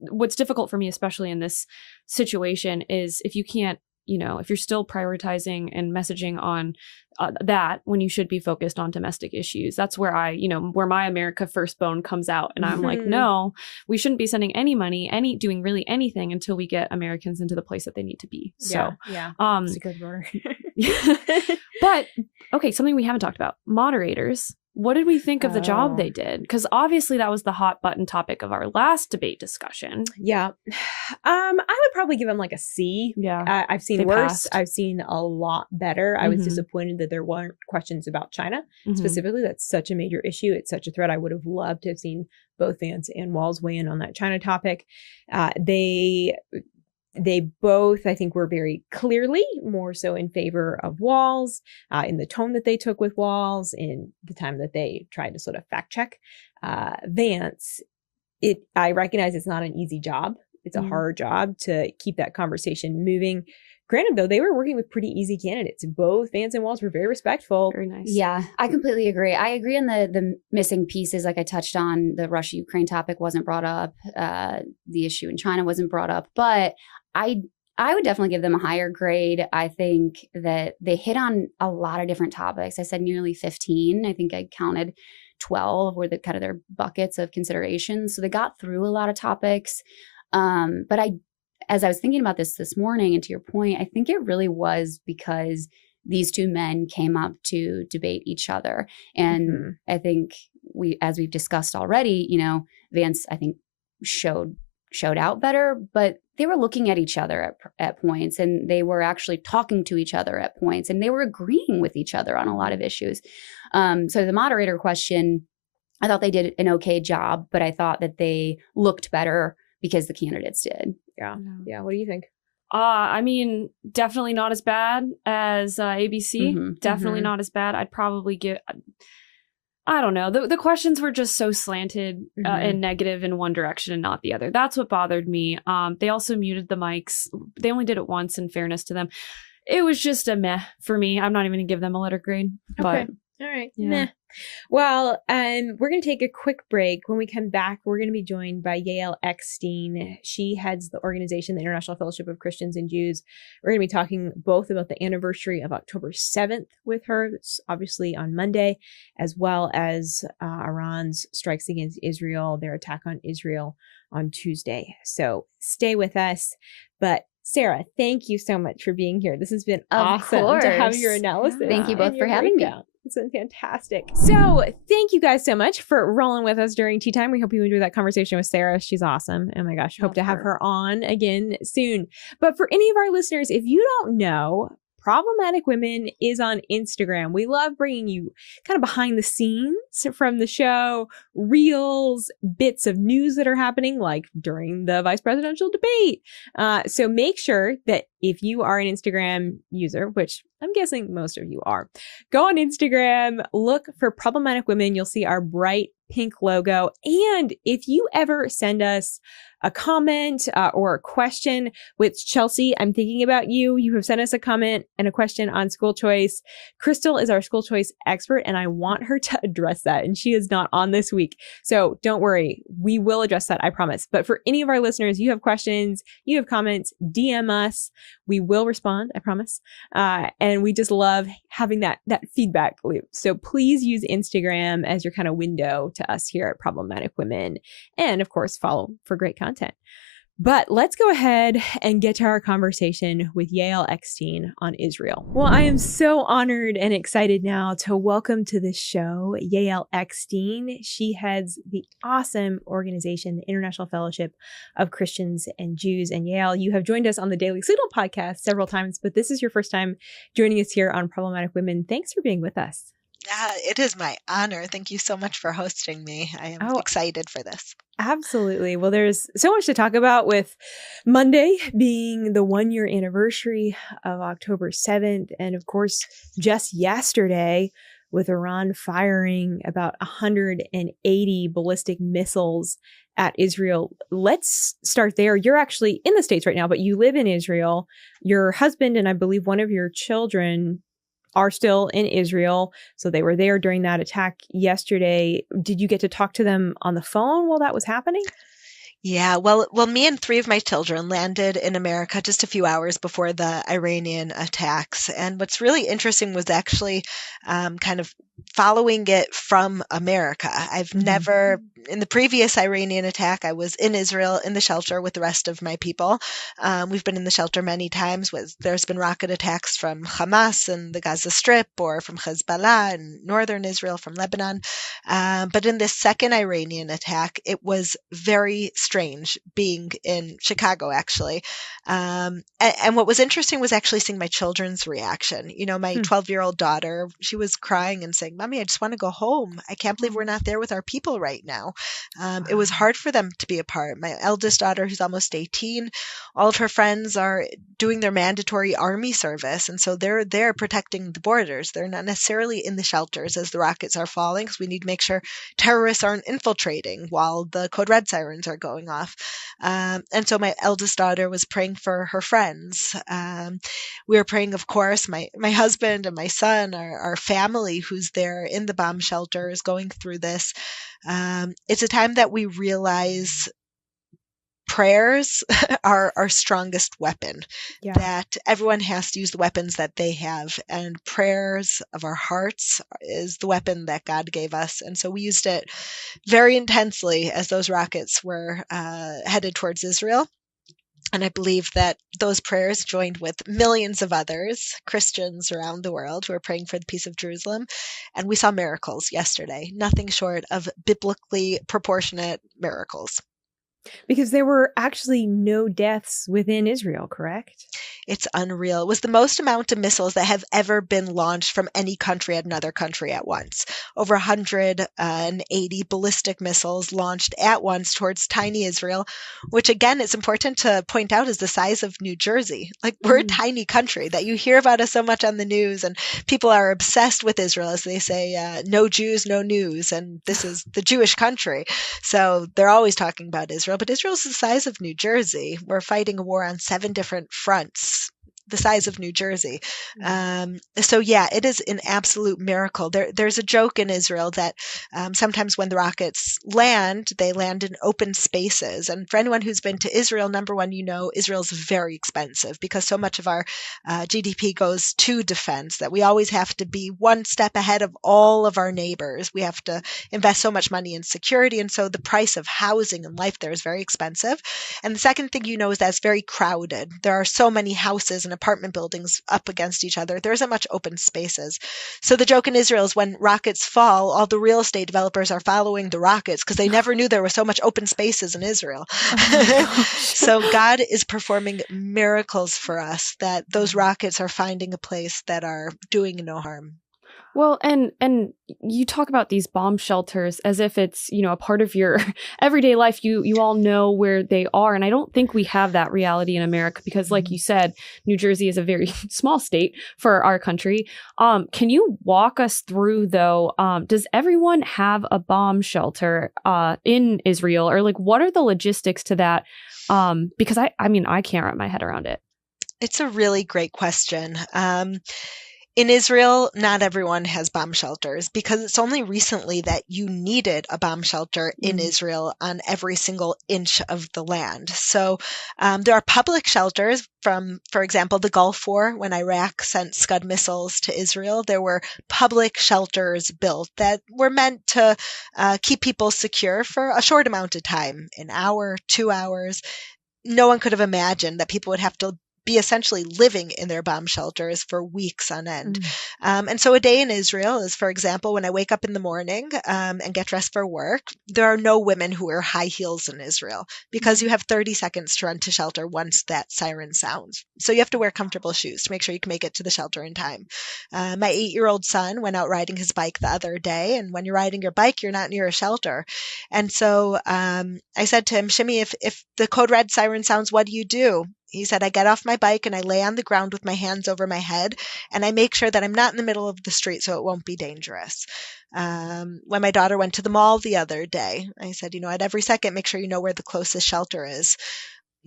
what's difficult for me, especially in this situation, is if you can't, if you're still prioritizing and messaging on that when you should be focused on domestic issues. That's where where my America First bone comes out. And I'm like, no, we shouldn't be sending any money, doing really anything until we get Americans into the place that they need to be. So, secure the border. But okay, something we haven't talked about, moderators. What did we think of the job they did? Because obviously that was the hot button topic of our last debate discussion. Yeah. I would probably give them like a C. Yeah. I've seen worse. I've seen a lot better. I was disappointed that there weren't questions about China specifically. That's such a major issue. It's such a threat. I would have loved to have seen both Vance and Walz weigh in on that China topic. They both, I think, were very clearly more so in favor of Walz, in the tone that they took with Walz, in the time that they tried to sort of fact check Vance. I recognize it's not an easy job. It's a hard job to keep that conversation moving. Granted, though, they were working with pretty easy candidates. Both Vance and Walz were very respectful. Very nice. Yeah, I completely agree. I agree on the missing pieces. Like I touched on, the Russia-Ukraine topic wasn't brought up. The issue in China wasn't brought up. But I would definitely give them a higher grade. I think that they hit on a lot of different topics. I said nearly 15. I think I counted 12 were the kind of their buckets of consideration. So they got through a lot of topics. But as I was thinking about this morning, and to your point, I think it really was because these two men came up to debate each other. And I think as we've discussed already, Vance, I think, showed out better, but they were looking at each other at points, and they were actually talking to each other at points, and they were agreeing with each other on a lot of issues. So the moderator question, I thought they did an okay job, but I thought that they looked better because the candidates did. Yeah. What do you think? I mean, definitely not as bad as ABC. Definitely not as bad. I'd probably give, I don't know. The questions were just so slanted and negative in one direction and not the other. That's what bothered me. They also muted the mics. They only did it once, in fairness to them. It was just a meh for me. I'm not even going to give them a letter grade. Okay. But, all right. Yeah. Meh. Well, we're going to take a quick break. When we come back, we're going to be joined by Yael Eckstein. She heads the organization, the International Fellowship of Christians and Jews. We're going to be talking both about the anniversary of October 7th with her. That's obviously on Monday, as well as Iran's strikes against Israel, their attack on Israel on Tuesday. So stay with us. But Sarah, thank you so much for being here. This has been awesome to have your analysis. Thank you both for having me. It's been fantastic. So thank you guys so much for rolling with us during tea time. We hope you enjoyed that conversation with Sarah. She's awesome. Oh my gosh. Hope to have her on again soon. But for any of our listeners, if you don't know, Problematic Women is on Instagram. We love bringing you kind of behind the scenes from the show, reels, bits of news that are happening, like during the vice presidential debate. So make sure that if you are an Instagram user, which I'm guessing most of you are, go on Instagram, look for Problematic Women. You'll see our bright pink logo. And if you ever send us a comment or a question, which Chelsea, I'm thinking about you. You have sent us a comment and a question on school choice. Crystal is our school choice expert, and I want her to address that. And she is not on this week. So don't worry. We will address that, I promise. But for any of our listeners, you have questions, you have comments, DM us. We will respond, I promise. And we just love having that feedback loop. So please use Instagram as your kind of window to us here at Problematic Women. And of course, follow for great content. But let's go ahead and get to our conversation with Yael Eckstein on Israel. Well, I am so honored and excited now to welcome to this show Yael Eckstein. She heads the awesome organization, the International Fellowship of Christians and Jews. And Yael, you have joined us on the Daily Signal podcast several times, but this is your first time joining us here on Problematic Women. Thanks for being with us. It is my honor. Thank you so much for hosting me. I am excited for this. Absolutely. Well, there's so much to talk about, with Monday being the 1-year anniversary of October 7th. And of course, just yesterday, with Iran firing about 180 ballistic missiles at Israel. Let's start there. You're actually in the States right now, but you live in Israel. Your husband and I believe one of your children are still in Israel. So they were there during that attack yesterday. Did you get to talk to them on the phone while that was happening? Yeah, well, me and 3 of my children landed in America just a few hours before the Iranian attacks. And what's really interesting was actually kind of following it from America. I've never, in the previous Iranian attack, I was in Israel in the shelter with the rest of my people. We've been in the shelter many times. There's been rocket attacks from Hamas and the Gaza Strip, or from Hezbollah in northern Israel, from Lebanon. But in this second Iranian attack, it was very strange being in Chicago, actually. And what was interesting was actually seeing my children's reaction. You know, my 12-year-old daughter, she was crying and saying, "Mommy, I just want to go home. I can't believe we're not there with our people right now." It was hard for them to be apart. My eldest daughter, who's almost 18, all of her friends are doing their mandatory army service. And so they're there protecting the borders. They're not necessarily in the shelters as the rockets are falling, because we need to make sure terrorists aren't infiltrating while the code red sirens are going off. And so my eldest daughter was praying for her friends. We were praying, of course, my husband and my son, our family who's there in the bomb shelters going through this. It's a time that we realize prayers are our strongest weapon, that everyone has to use the weapons that they have, and prayers of our hearts is the weapon that God gave us. And so we used it very intensely as those rockets were headed towards Israel. And I believe that those prayers joined with millions of others, Christians around the world, who are praying for the peace of Jerusalem. And we saw miracles yesterday, nothing short of biblically proportionate miracles. Because there were actually no deaths within Israel, correct? It's unreal. It was the most amount of missiles that have ever been launched from any country at another country at once. Over 180 ballistic missiles launched at once towards tiny Israel, which again, it's important to point out, is the size of New Jersey. Like, we're a tiny country that you hear about us so much on the news, and people are obsessed with Israel, as they say, no Jews, no news. And this is the Jewish country. So they're always talking about Israel. But Israel's the size of New Jersey. We're fighting a war on 7 different fronts, the size of New Jersey. So yeah, it is an absolute miracle. There's a joke in Israel that sometimes when the rockets land, they land in open spaces. And for anyone who's been to Israel, number one, you know, Israel's very expensive because so much of our GDP goes to defense that we always have to be one step ahead of all of our neighbors. We have to invest so much money in security. And so the price of housing and life there is very expensive. And the second thing you know is that it's very crowded. There are so many houses and apartment buildings up against each other. There isn't much open spaces. So the joke in Israel is when rockets fall, all the real estate developers are following the rockets because they never knew there was so much open spaces in Israel. So God is performing miracles for us, that those rockets are finding a place that are doing no harm. Well, and you talk about these bomb shelters as if it's, you know, a part of your everyday life. You all know where they are. And I don't think we have that reality in America because, like you said, New Jersey is a very small state for our country. Can you walk us through, though, does everyone have a bomb shelter in Israel? Or like, what are the logistics to that? Because I mean, I can't wrap my head around it. It's a really great question. In Israel, not everyone has bomb shelters because it's only recently that you needed a bomb shelter in Israel on every single inch of the land. So there are public shelters from, for example, the Gulf War, when Iraq sent Scud missiles to Israel. There were public shelters built that were meant to keep people secure for a short amount of time, an hour, 2 hours. No one could have imagined that people would have to be essentially living in their bomb shelters for weeks on end. And so a day in Israel is, for example, when I wake up in the morning and get dressed for work, there are no women who wear high heels in Israel because you have 30 seconds to run to shelter once that siren sounds. So you have to wear comfortable shoes to make sure you can make it to the shelter in time. My 8-year-old son went out riding his bike the other day, and when you're riding your bike, you're not near a shelter. And so I said to him, Shimmy, if the code red siren sounds, what do you do? He said, I get off my bike and I lay on the ground with my hands over my head, and I make sure that I'm not in the middle of the street so it won't be dangerous. When my daughter went to the mall the other day, I said, at every second, make sure you know where the closest shelter is.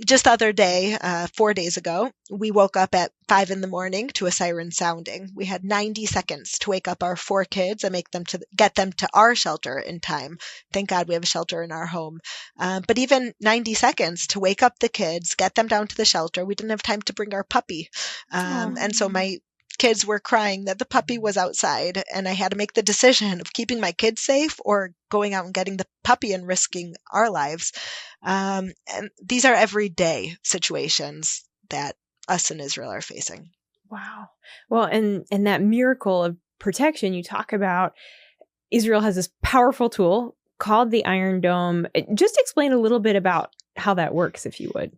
Just the other day, 4 days ago, we woke up at 5 a.m. to a siren sounding. We had 90 seconds to wake up our 4 kids and get them to our shelter in time. Thank God we have a shelter in our home. But even 90 seconds to wake up the kids, get them down to the shelter. We didn't have time to bring our puppy. And so my kids were crying that the puppy was outside, and I had to make the decision of keeping my kids safe or going out and getting the puppy and risking our lives. And these are everyday situations that us in Israel are facing. Wow. Well, and that miracle of protection you talk about, Israel has this powerful tool called the Iron Dome. Just explain a little bit about how that works, if you would.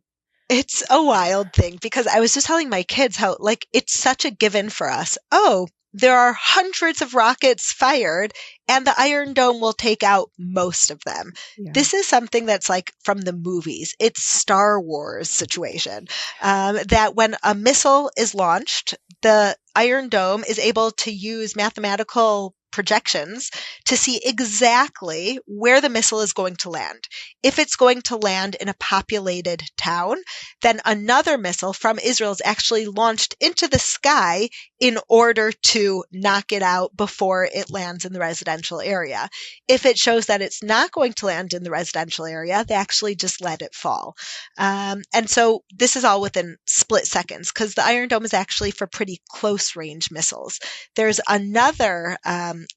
It's a wild thing because I was just telling my kids how, it's such a given for us. Oh, there are hundreds of rockets fired and the Iron Dome will take out most of them. Yeah. This is something that's from the movies. It's Star Wars situation. That when a missile is launched, the Iron Dome is able to use mathematical projections to see exactly where the missile is going to land. If it's going to land in a populated town, then another missile from Israel is actually launched into the sky in order to knock it out before it lands in the residential area. If it shows that it's not going to land in the residential area, they actually just let it fall. And so this is all within split seconds because the Iron Dome is actually for pretty close range missiles. There's another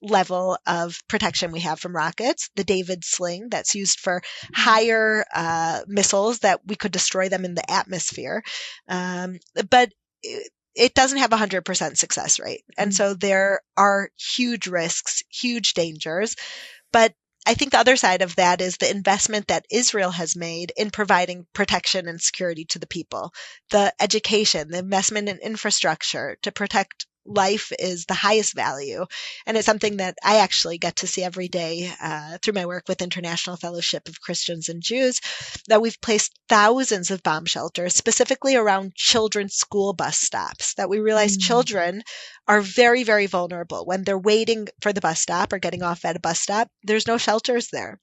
level of protection we have from rockets, the David sling, that's used for higher missiles that we could destroy them in the atmosphere. But it doesn't have 100% success rate. And so there are huge risks, huge dangers. But I think the other side of that is the investment that Israel has made in providing protection and security to the people. The education, the investment in infrastructure to protect life is the highest value. And it's something that I actually get to see every day through my work with International Fellowship of Christians and Jews, that we've placed thousands of bomb shelters, specifically around children's school bus stops, that we realize children are very, very vulnerable. When they're waiting for the bus stop or getting off at a bus stop, there's no shelters there.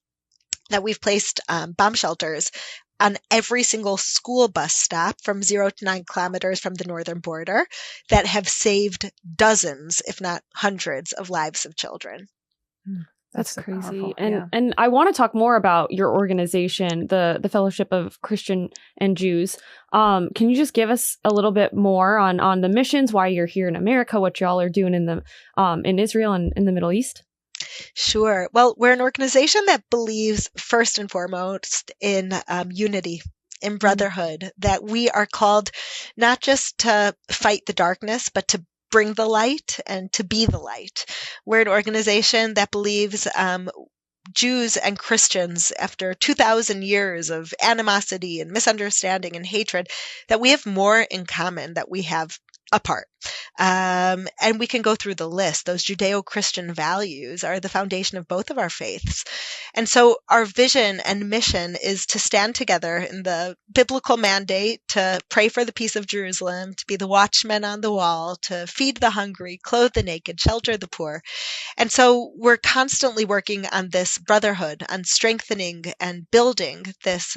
That we've placed bomb shelters on every single school bus stop from 0 to 9 kilometers from the northern border that have saved dozens, if not hundreds, of lives of children. That's so crazy. Powerful. And I want to talk more about your organization, the Fellowship of Christian and Jews. Can you just give us a little bit more on the missions, why you're here in America, what y'all are doing in Israel and in the Middle East? Sure. Well, we're an organization that believes first and foremost in unity, in brotherhood, that we are called not just to fight the darkness, but to bring the light and to be the light. We're an organization that believes Jews and Christians, after 2,000 years of animosity and misunderstanding and hatred, that we have more in common that we have apart. And we can go through the list. Those Judeo-Christian values are the foundation of both of our faiths. And so our vision and mission is to stand together in the biblical mandate to pray for the peace of Jerusalem, to be the watchmen on the wall, to feed the hungry, clothe the naked, shelter the poor. And so we're constantly working on this brotherhood, on strengthening and building this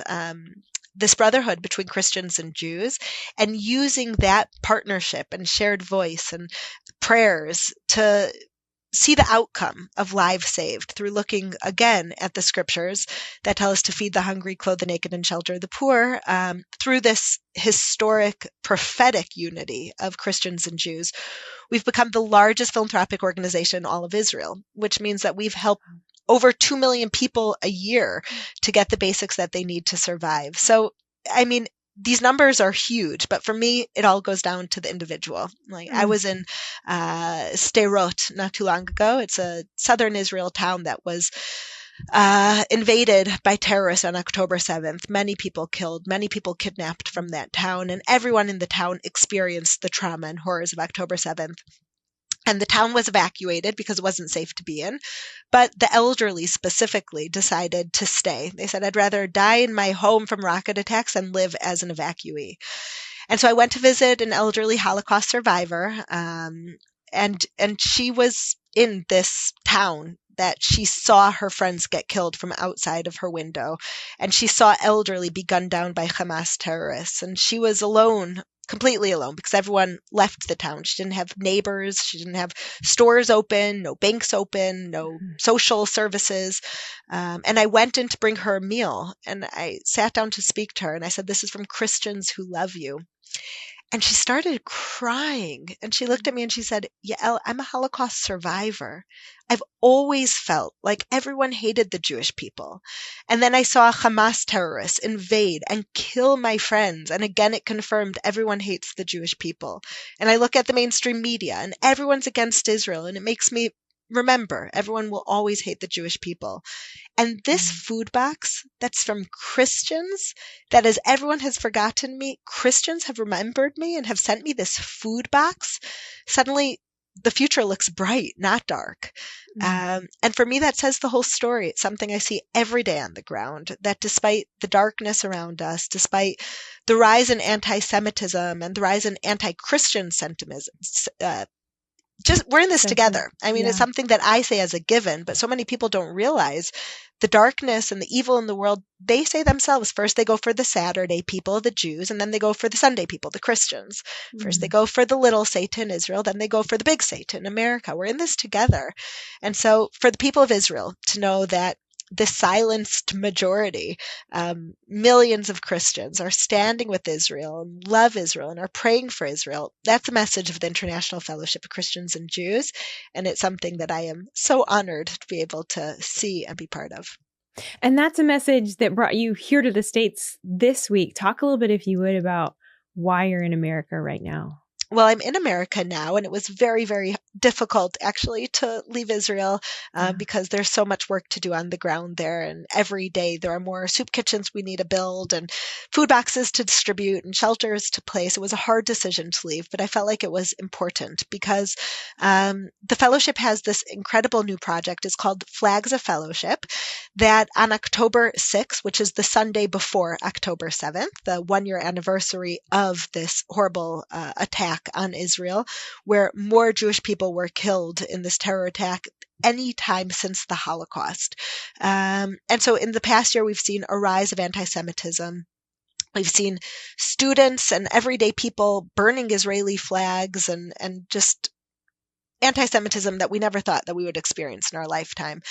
brotherhood between Christians and Jews, and using that partnership and shared voice and prayers to see the outcome of lives saved through looking again at the scriptures that tell us to feed the hungry, clothe the naked, and shelter the poor, through this historic prophetic unity of Christians and Jews. We've become the largest philanthropic organization in all of Israel, which means that we've helped over 2 million people a year to get the basics that they need to survive. So, I mean, these numbers are huge, but for me, it all goes down to the individual. Like I was in Sderot not too long ago. It's a southern Israel town that was invaded by terrorists on October 7th. Many people killed, many people kidnapped from that town, and everyone in the town experienced the trauma and horrors of October 7th. And the town was evacuated because it wasn't safe to be in. But the elderly specifically decided to stay. They said, I'd rather die in my home from rocket attacks than live as an evacuee. And so I went to visit an elderly Holocaust survivor, and she was in this town that she saw her friends get killed from outside of her window. And she saw elderly be gunned down by Hamas terrorists. And she was alone, completely alone, because everyone left the town. She didn't have neighbors. She didn't have stores open, no banks open, no social services. And I went in to bring her a meal. And I sat down to speak to her. And I said, this is from Christians who love you. And she started crying. And she looked at me and she said, Yael, I'm a Holocaust survivor. I've always felt like everyone hated the Jewish people. And then I saw Hamas terrorists invade and kill my friends. And again, it confirmed everyone hates the Jewish people. And I look at the mainstream media and everyone's against Israel. And it makes me remember, everyone will always hate the Jewish people. And this food box that's from Christians, that as everyone has forgotten me, Christians have remembered me and have sent me this food box. Suddenly, the future looks bright, not dark. And for me, that says the whole story. It's something I see every day on the ground, that despite the darkness around us, despite the rise in anti-Semitism and the rise in anti-Christian sentiments, we're in this together. I mean, it's something that I say as a given, but so many people don't realize the darkness and the evil in the world. They say themselves, first they go for the Saturday people, the Jews, and then they go for the Sunday people, the Christians. First they go for the little Satan, Israel, then they go for the big Satan, America. We're in this together. And so for the people of Israel to know that the silenced majority, millions of Christians are standing with Israel and love Israel and are praying for Israel. That's the message of the International Fellowship of Christians and Jews. And it's something that I am so honored to be able to see and be part of. And that's a message that brought you here to the States this week. Talk a little bit, if you would, about why you're in America right now. Well, I'm in America now, and it was very, very difficult actually to leave Israel because there's so much work to do on the ground there. And every day there are more soup kitchens we need to build and food boxes to distribute and shelters to place. It was a hard decision to leave, but I felt like it was important because the fellowship has this incredible new project. It's called Flags of Fellowship, that on October 6th, which is the Sunday before October 7th, the 1-year anniversary of this horrible attack on Israel, where more Jewish people were killed in this terror attack any time since the Holocaust. And so in the past year, we've seen a rise of anti-Semitism. We've seen students and everyday people burning Israeli flags and just anti-Semitism that we never thought that we would experience in our lifetime.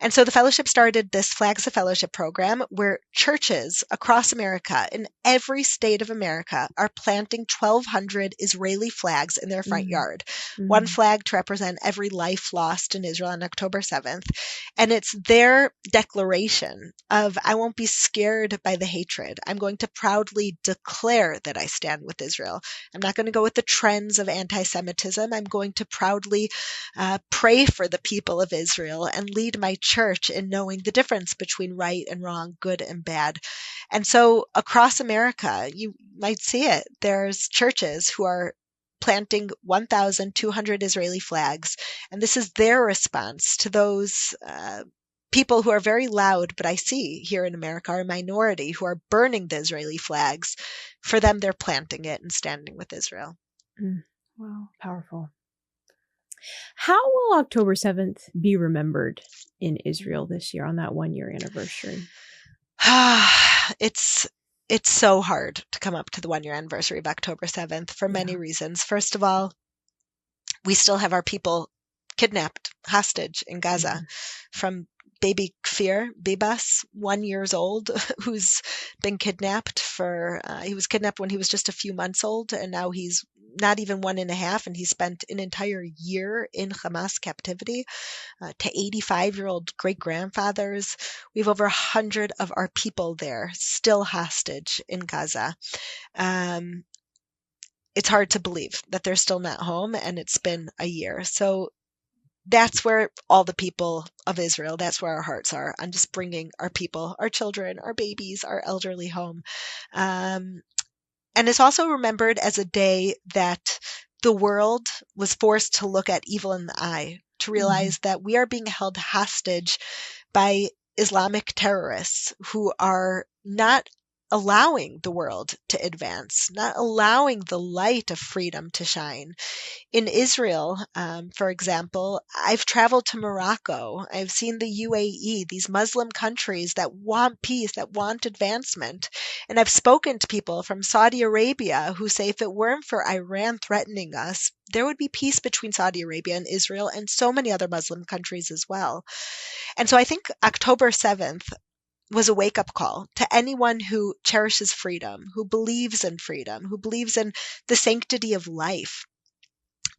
And so the fellowship started this Flags of Fellowship program where churches across America, in every state of America, are planting 1,200 Israeli flags in their front yard. One flag to represent every life lost in Israel on October 7th. And it's their declaration of, I won't be scared by the hatred. I'm going to proudly declare that I stand with Israel. I'm not going to go with the trends of anti-Semitism. I'm going to proudly pray for the people of Israel and lead my church in knowing the difference between right and wrong, good and bad. And so across America, you might see it. There's churches who are planting 1,200 Israeli flags. And this is their response to those people who are very loud, but I see here in America are a minority who are burning the Israeli flags. For them, they're planting it and standing with Israel. Wow, powerful. How will October 7th be remembered in Israel this year on that 1-year anniversary? It's so hard to come up to the 1-year anniversary of October 7th for many reasons. First of all, we still have our people kidnapped, hostage in Gaza, from baby Kfir Bibas, 1 year old, who's been kidnapped he was kidnapped when he was just a few months old, and now he's not even 1.5, and he spent an entire year in Hamas captivity, to 85-year-old great-grandfathers. We have over 100 of our people there, still hostage in Gaza. It's hard to believe that they're still not home, and it's been a year. So that's where all the people of Israel, that's where our hearts are, on just bringing our people, our children, our babies, our elderly home. And it's also remembered as a day that the world was forced to look at evil in the eye, to realize that we are being held hostage by Islamic terrorists who are not allowing the world to advance, not allowing the light of freedom to shine. In Israel, for example, I've traveled to Morocco. I've seen the UAE, these Muslim countries that want peace, that want advancement. And I've spoken to people from Saudi Arabia who say if it weren't for Iran threatening us, there would be peace between Saudi Arabia and Israel and so many other Muslim countries as well. And so I think October 7th was a wake-up call to anyone who cherishes freedom, who believes in freedom, who believes in the sanctity of life,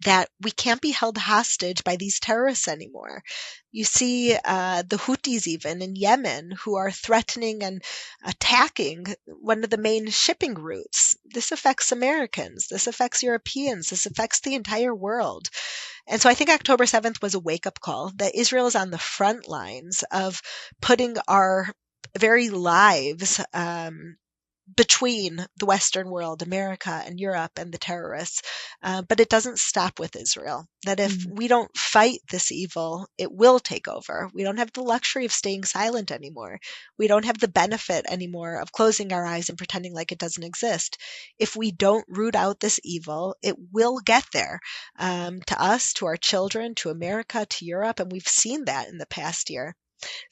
that we can't be held hostage by these terrorists anymore. You see the Houthis even in Yemen who are threatening and attacking one of the main shipping routes. This affects Americans. This affects Europeans. This affects the entire world. And so I think October 7th was a wake-up call that Israel is on the front lines of putting our very lives between the Western world, America and Europe, and the terrorists. But it doesn't stop with Israel. That if we don't fight this evil, it will take over. We don't have the luxury of staying silent anymore. We don't have the benefit anymore of closing our eyes and pretending like it doesn't exist. If we don't root out this evil, it will get there, to us, to our children, to America, to Europe, and we've seen that in the past year.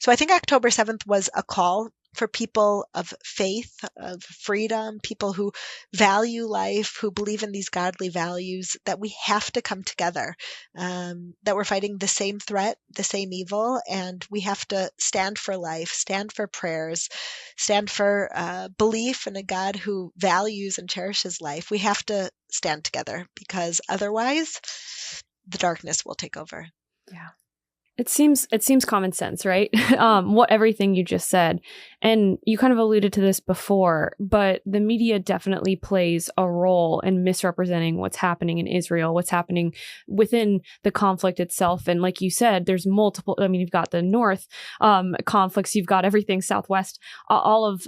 So I think October 7th was a call for people of faith, of freedom, people who value life, who believe in these godly values, that we have to come together, that we're fighting the same threat, the same evil, and we have to stand for life, stand for prayers, stand for belief in a God who values and cherishes life. We have to stand together because otherwise the darkness will take over. Yeah. It seems common sense, right? What everything you just said. And you kind of alluded to this before, but the media definitely plays a role in misrepresenting what's happening in Israel, what's happening within the conflict itself. And like you said, there's multiple, I mean, you've got the North conflicts, you've got everything Southwest, all of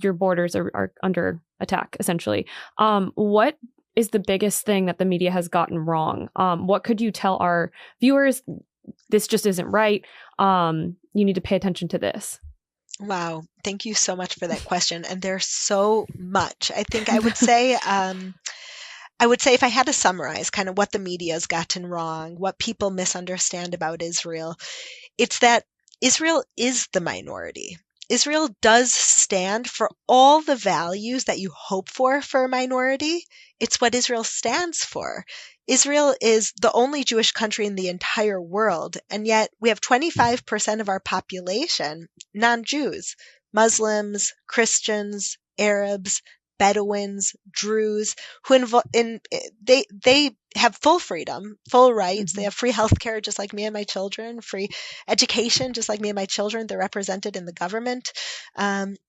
your borders are under attack, essentially. What is the biggest thing that the media has gotten wrong? What could you tell our viewers? This just isn't right. You need to pay attention to this. Wow. Thank you so much for that question. And there's so much. I think I would say, if I had to summarize kind of what the media has gotten wrong, what people misunderstand about Israel, it's that Israel is the minority. Israel does stand for all the values that you hope for a minority. It's what Israel stands for. Israel is the only Jewish country in the entire world, and yet we have 25% of our population non-Jews, Muslims, Christians, Arabs, Bedouins, Druze, who they have full freedom, full rights. They have free healthcare, just like me and my children, free education, just like me and my children. They're represented in the government.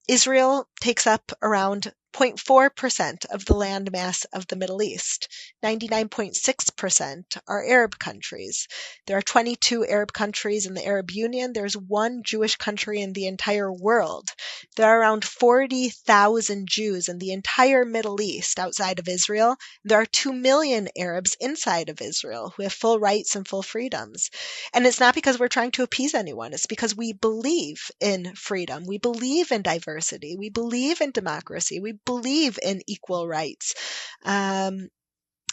Israel takes up around 0.4% of the land mass of the Middle East. 99.6% are Arab countries. There are 22 Arab countries in the Arab Union. There's one Jewish country in the entire world. There are around 40,000 Jews in the entire Middle East outside of Israel. There are 2 million Arabs inside of Israel who have full rights and full freedoms. And it's not because we're trying to appease anyone. It's because we believe in freedom. We believe in diversity. We believe in democracy. We believe in equal rights.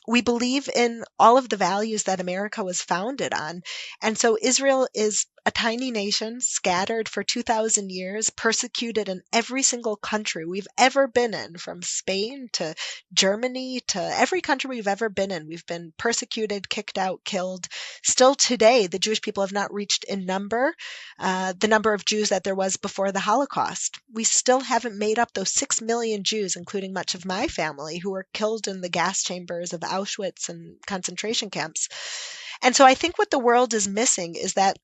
We believe in all of the values that America was founded on. And so Israel is a tiny nation scattered for 2,000 years, persecuted in every single country we've ever been in, from Spain to Germany to every country we've ever been in. We've been persecuted, kicked out, killed. Still today, the Jewish people have not reached in number the number of Jews that there was before the Holocaust. We still haven't made up those 6 million Jews, including much of my family, who were killed in the gas chambers of Auschwitz and concentration camps. And so I think what the world is missing is that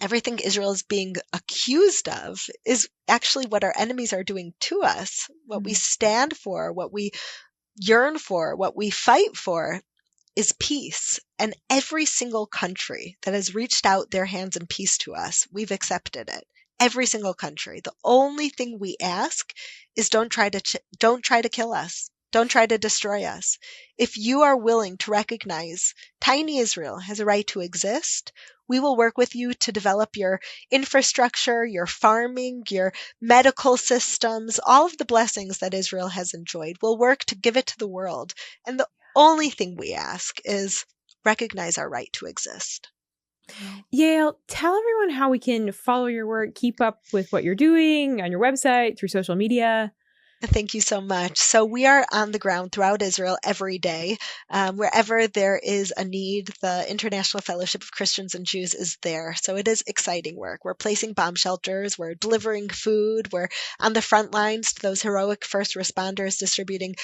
everything Israel is being accused of is actually what our enemies are doing to us. What we stand for, what we yearn for, what we fight for is peace. And every single country that has reached out their hands in peace to us, we've accepted it. Every single country. The only thing we ask is don't try to kill us. Don't try to destroy us. If you are willing to recognize tiny Israel has a right to exist, we will work with you to develop your infrastructure, your farming, your medical systems, all of the blessings that Israel has enjoyed. We'll work to give it to the world. And the only thing we ask is recognize our right to exist. Yael, tell everyone how we can follow your work, keep up with what you're doing on your website, through social media. Thank you so much. So we are on the ground throughout Israel every day. Wherever there is a need, the International Fellowship of Christians and Jews is there. So it is exciting work. We're placing bomb shelters. We're delivering food. We're on the front lines to those heroic first responders, distributing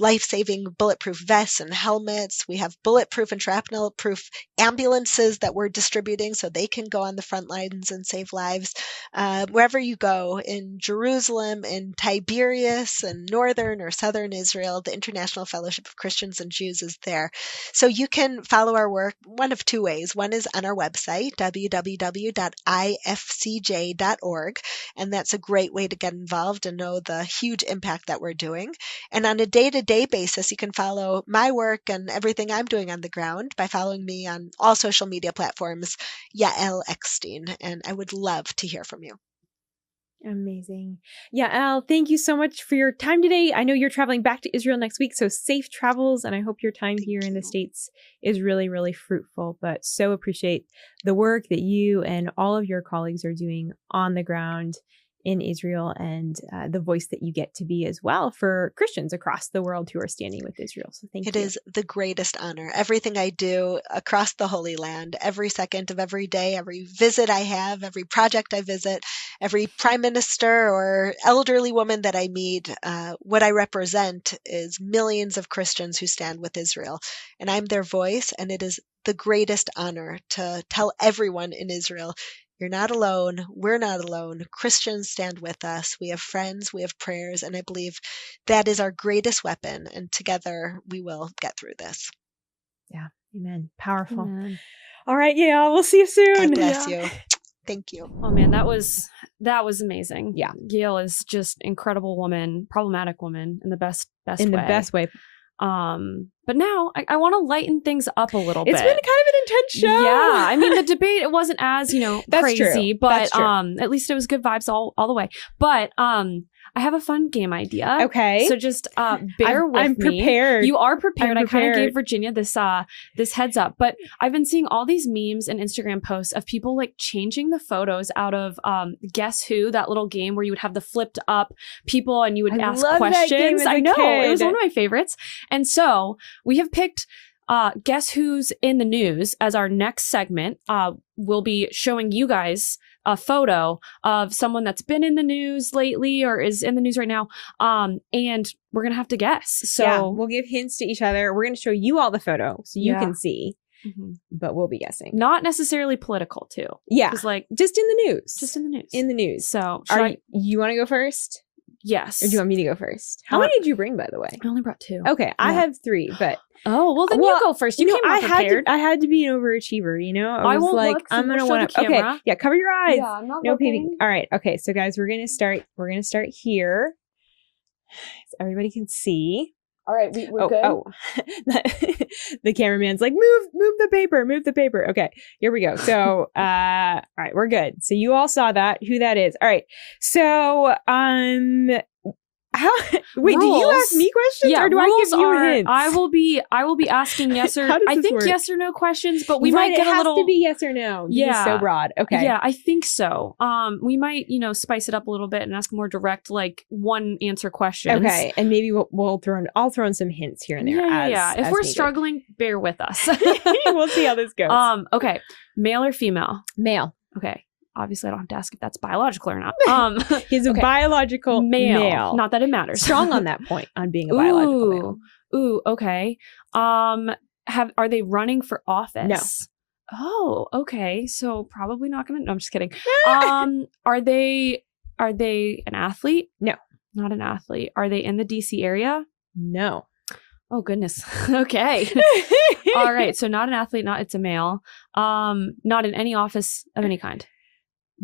life-saving bulletproof vests and helmets. We have bulletproof and shrapnel-proof ambulances that we're distributing so they can go on the front lines and save lives. Wherever you go, in Jerusalem, in Tiberias, and northern or southern Israel, the International Fellowship of Christians and Jews is there. So you can follow our work one of two ways. One is on our website, www.ifcj.org, and that's a great way to get involved and know the huge impact that we're doing. And on a day-to-day basis, you can follow my work and everything I'm doing on the ground by following me on all social media platforms, Yael Eckstein, and I would love to hear from you. Amazing. Yael, thank you so much for your time today. I know you're traveling back to Israel next week, so safe travels. And I hope your time here in the States is really, really fruitful. But so appreciate the work that you and all of your colleagues are doing on the ground in Israel, and the voice that you get to be as well for Christians across the world who are standing with Israel. So thank you. It is the greatest honor. Everything I do across the Holy Land, every second of every day, every visit I have, every project I visit, every prime minister or elderly woman that I meet, what I represent is millions of Christians who stand with Israel. And I'm their voice, and it is the greatest honor to tell everyone in Israel, you're not alone. We're not alone. Christians stand with us. We have friends. We have prayers. And I believe that is our greatest weapon. And together we will get through this. Yeah. Amen. Powerful. Amen. All right. Yeah. We'll see you soon. God bless you. Thank you. Oh man, that was amazing. Yeah. Yael is just incredible woman, problematic woman in the best way. In the best way. But now I want to lighten things up a little bit. It's been kind of an intense show. Yeah. I mean, the debate, it wasn't as, That's crazy, true. but That's true. at least it was good vibes all the way. But I have a fun game idea. Okay. So just bear with me. I'm prepared. You are prepared. I'm I kind of prepared. gave Virginia this heads up, but I've been seeing all these memes and Instagram posts of people like changing the photos out of Guess Who, that little game where you would have the flipped up people and you would ask questions. I know. It was one of my favorites. And so we have picked Guess Who's in the News as our next segment. We'll be showing you guys a photo of someone that's been in the news lately or is in the news right now. And we're going to have to guess. So yeah, we'll give hints to each other. We're going to show you all the photo so you Yeah. can see, but we'll be guessing. not necessarily political too. Yeah. Because like Just in the news. just in the news. in the news. So You want to go first? yes. Or do you want me to go first? How Uh, many did you bring, by the way? I only brought 2. Okay, I Yeah. have 3, but Oh, well then Well, you go first. You came I more prepared. had to be an overachiever, I was won't like, look, so I'm we'll gonna show want the to. Okay, camera. yeah, cover your eyes. Yeah, I'm not No looking. peeping. All right, okay. So guys, we're gonna start here. So everybody can see. All right, we're good. Oh, the cameraman's like, move the paper. Okay, here we go. So, all right, we're good. So you all saw that, who that is. All right. So, Wait, do you ask me questions or do I give you hints? I will be asking yes or I think work? Yes or no questions, but we might get a little. It has to be yes or no. This is so broad. Okay. Yeah, I think so. We might, spice it up a little bit and ask more direct, like one answer questions. Okay, and maybe I'll throw in some hints here and there. Yeah. If we're struggling, bear with us. We'll see how this goes. Okay. Male or female? Male. Okay. Obviously, I don't have to ask if that's biological or not. He's a biological male. Not that it matters. Strong on that point on being a biological male. Ooh, okay. Are they running for office? No. Oh, okay. So probably not gonna. No, I'm just kidding. Are they an athlete? No. Not an athlete. Are they in the DC area? No. Oh goodness. Okay. All right. So not an athlete. It's a male. Not in any office of any kind.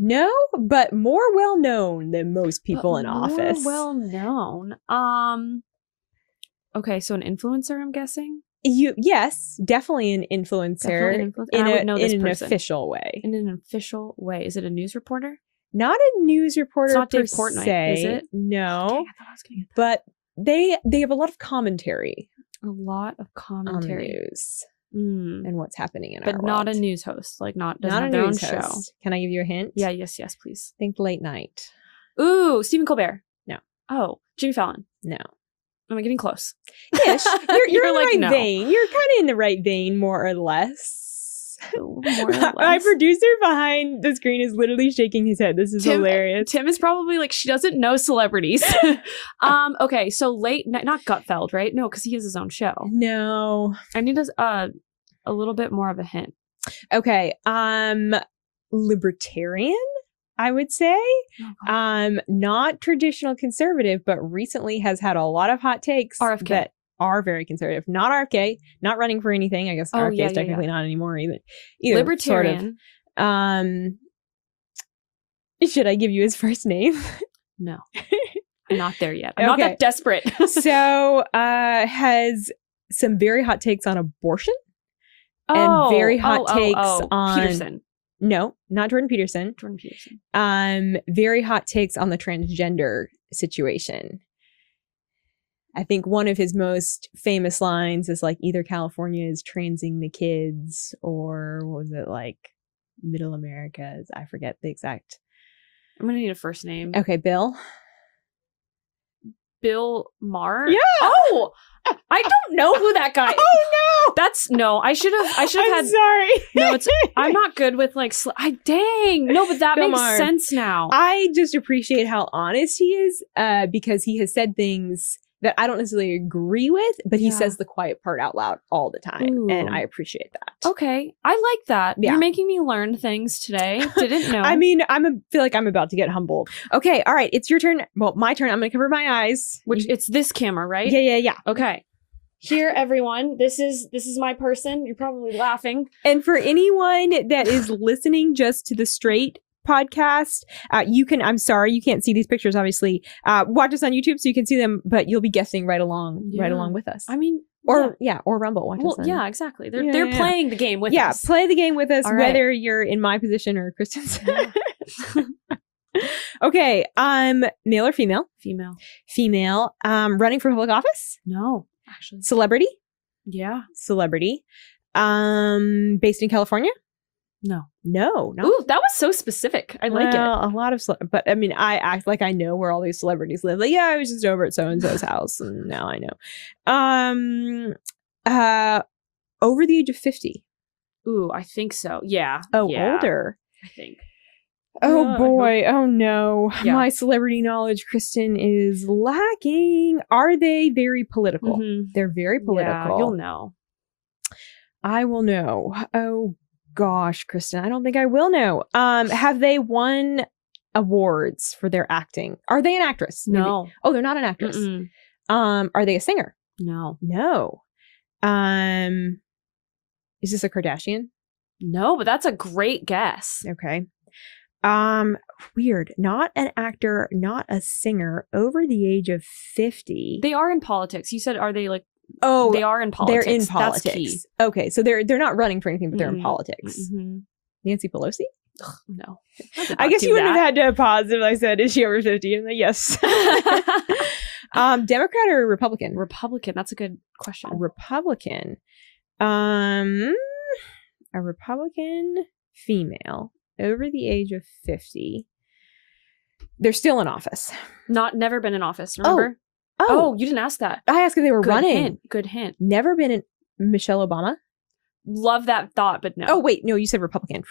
No, but more well known than most people in office. Well known. Okay, so an influencer, I'm guessing. Yes, definitely an influencer. In an official way. In an official way. Is it a news reporter? Not a news reporter. It's not per Dave Portnoy, se. is it? No. Dang, I thought I was gonna get But that. they have a lot of commentary. A lot of commentary on the news and what's happening in our world. But not a news host, like not a their own news show. host. Can I give you a hint? Yeah, yes, please. Think late night. Ooh, Stephen Colbert. No. Oh, Jimmy Fallon. No. Am I getting close? Ish. You're in the right no. vein. You're kind of in the right vein, more or less. More or less. My producer behind the screen is literally shaking his head. This is hilarious. Tim is probably like, she doesn't know celebrities. Okay, so late night, not Gutfeld, right? No, because he has his own show. No. I need a little bit more of a hint. Okay. Libertarian, I would say. Not traditional conservative, but recently has had a lot of hot takes RFK. That are very conservative. Not RFK, not running for anything. I guess RFK is technically not anymore either. Libertarian. Sort of. Should I give you his first name? No. I'm not there yet. I'm not that desperate. So has some very hot takes on abortion. And very hot takes on Peterson. No, not Jordan Peterson. Very hot takes on the transgender situation. I think one of his most famous lines is like either California is transing the kids or was it like Middle America? I forget the exact. I'm gonna need a first name. Okay, Bill Maher. Yeah. Oh, I don't know who that guy. Oh no. I should have had. Sorry. No, I'm not good with like. Dang. No, but that makes sense now. I just appreciate how honest he is, because he has said things that I don't necessarily agree with, but he says the quiet part out loud all the time. And I appreciate that. Okay. I like that. Yeah. You're making me learn things today. Didn't know. I mean, feel like I'm about to get humbled. Okay. All right. It's your turn. Well, my turn. I'm going to cover my eyes. Which it's this camera, right? Yeah. Okay. Here, everyone. This is my person. You're probably laughing. And for anyone that is listening just to the straight podcast, I'm sorry you can't see these pictures, obviously. Watch us on YouTube so you can see them, but you'll be guessing right along with us. I mean, or Rumble. Watch us on. Yeah, exactly. They're playing the game with us. Yeah, play the game with us, whether you're in my position or Kristen's. Okay, male or female? Female. Running for public office? No, actually. Celebrity? Yeah. Celebrity. Based in California? No. Ooh, that was so specific. I like it. A lot of, but I mean, I act like I know where all these celebrities live. Like, I was just over at so and so's house, and now I know. Over the age of 50. Ooh, I think so. Yeah. Older. I think. Oh boy. Oh no. Yeah. My celebrity knowledge, Kristen, is lacking. Are they very political? Mm-hmm. They're very political. Yeah, you'll know. I will know. Oh gosh, Kristen, I don't think I will know. Have they won awards for their acting? Are they an actress? No. Maybe. Oh, they're not an actress. Mm-mm. Are they a singer? No. Is this a Kardashian? No, but that's a great guess. Okay. Weird. Not an actor, not a singer, over the age of 50. They are in politics. You said, are they like? Oh, they are in politics. They're in politics. That's key. Okay, so they're not running for anything, but they're in politics. Mm-hmm. Nancy Pelosi? Ugh, no. I guess you wouldn't have had to pause if I said, is she over 50? And like, yes. Democrat or Republican? Republican. That's a good question. Republican. A Republican female over the age of 50. They're still in office. Never been in office, remember? Oh, you didn't ask that. I asked if they were Good running. hint. Good hint. Never been in Michelle Obama. Love that thought, but no. Oh, wait. No, you said Republican.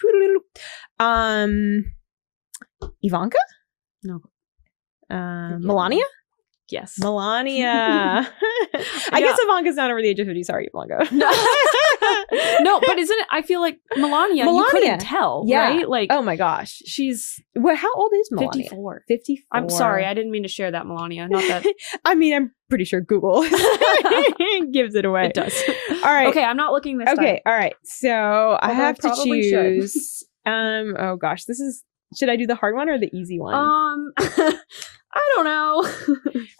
Ivanka? No. Melania? Yes. Melania. I guess Ivanka's not over the age of 50. Sorry, Ivanka. No, but isn't it? I feel like Melania. You couldn't tell, right? Like, oh my gosh. She's... Well, how old is Melania? 54. 54. I'm sorry. I didn't mean to share that, Melania. Not that... I mean, I'm pretty sure Google gives it away. It does. All right. Okay, I'm not looking this time. Okay, all right. So I have to choose. Should. Oh gosh, this is... Should I do the hard one or the easy one? I don't know. All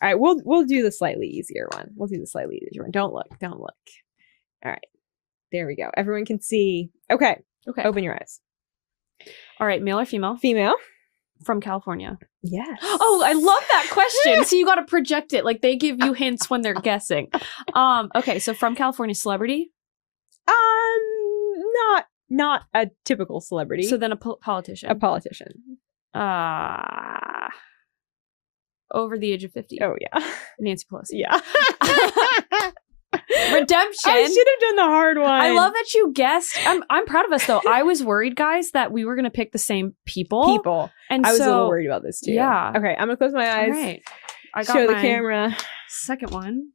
right, we'll do the slightly easier one. We'll do the slightly easier one. Don't look. All right. There we go. Everyone can see. Okay. Open your eyes. All right, male or female? Female. From California. Yes. Oh, I love that question. So you got to project it. Like they give you hints when they're guessing. Okay, so from California, celebrity? Not a typical celebrity. So then a politician. A politician. Over the age of 50. Oh yeah. Nancy Pelosi. Yeah. Redemption. I should have done the hard one. I love that you guessed. I'm proud of us though. I was worried, guys, that we were gonna pick the same people. And I was a little worried about this too. Yeah. Okay, I'm gonna close my eyes. All right. I got show the camera. Second one.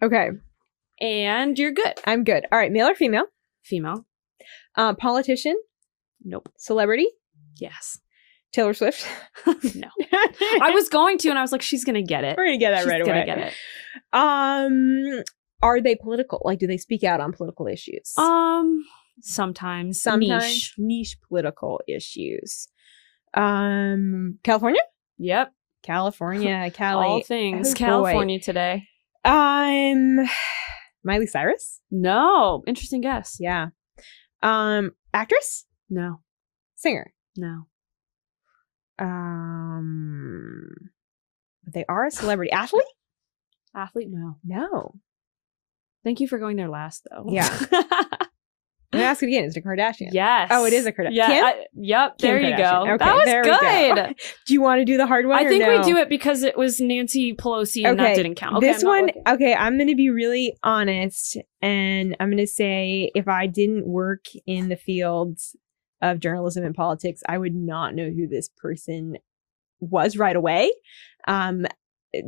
Okay. And you're good. I'm good. All right, male or female? Female. Politician? Nope. Celebrity? Yes. Taylor Swift? No. I was going to, and I was like, she's gonna get it. We're gonna get that right away. She's gonna get it. Are they political? Like, do they speak out on political issues? Sometimes niche political issues. California? Yep. California, Cali. All things Oh, California today. Miley Cyrus? No. Interesting guess. Yeah. Actress? No. Singer? No. But they are a celebrity. Athlete? Athlete? No. No. Thank you for going there last, though. Yeah. I'm gonna ask it again. Is it a Kardashian? Yes. Oh, it is a Kardashian. Yeah. Yep. Kim There you Kardashian. go. Okay, that was there we go. good. Do you want to do the hard one? I think no? we do it because it was Nancy Pelosi and that didn't count. Okay, this one, okay, I'm going to be really honest and I'm going to say if I didn't work in the fields of journalism and politics, I would not know who this person was right away.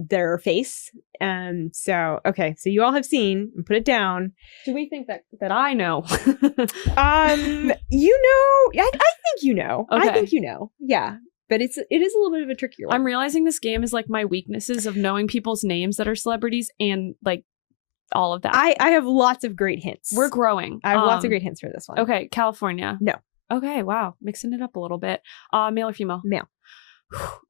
Their face. So you all have seen and put it down. Do we think that I know? You know, I think you know. Okay. I think you know. Yeah. But it is a little bit of a trickier one. I'm realizing this game is like my weaknesses of knowing people's names that are celebrities and like all of that. I have lots of great hints. We're growing. I have lots of great hints for this one. Okay, California. No. Okay, wow. Mixing it up a little bit. Male or female? Male.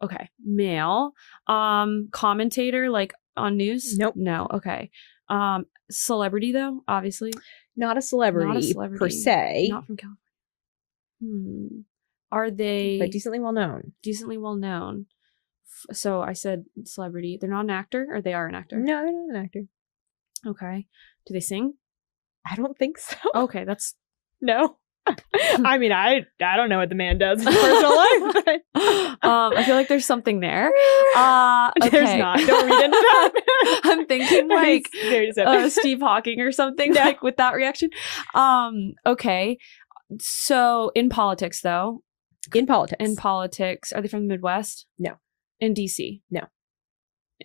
Okay. Male. Commentator like on news? Nope. No. Okay. Celebrity though, obviously. Not a celebrity per se. Not from California. Are they but decently well known? Decently well known. So I said celebrity. They're not an actor, or they are an actor? No, they're not an actor. Okay. Do they sing? I don't think so. Okay, that's no. I mean, I don't know what the man does in his personal life. But... I feel like there's something there. Okay. There's not. Don't read into that. I'm thinking like Steve Hawking or something, like with that reaction. Okay. So in politics, though. In politics, are they from the Midwest? No. In DC? No.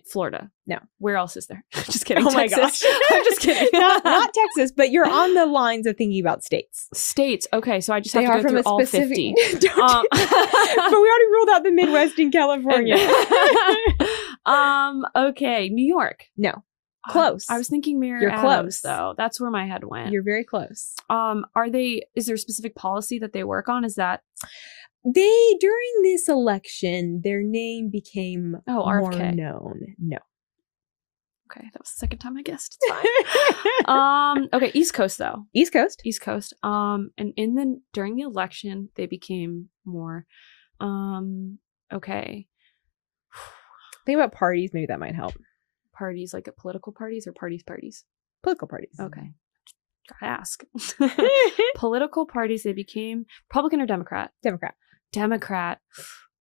Florida? No. Where else is there? Just kidding. Oh Texas. my gosh. I'm just kidding. not Texas, but you're on the lines of thinking about states. States. Okay, so I just have to go through all 50. But we already ruled out the Midwest and California. Okay, New York. No. Close. I was thinking Mayor You're Adams, close. though. That's where my head went. You're very close. Is there a specific policy that they work on? Is that during this election, their name became more RFK. known. No. Okay, that was the second time I guessed. It's fine. Okay, East Coast though. East Coast. And during the election, they became more. Okay. Think about parties. Maybe that might help. Parties, like at political parties or parties? Political parties. Okay. Gotta ask. Political parties, they became Republican or Democrat? Democrat.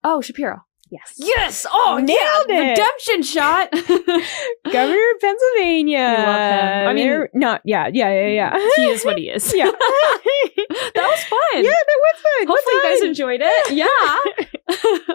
Oh, Shapiro. Yes. Oh, nailed it. Redemption shot. Governor of Pennsylvania. We love him. I mean, they're not. Yeah. He is what he is. Yeah. That was fun. Yeah, that was fun. Hopefully you guys enjoyed it. Yeah.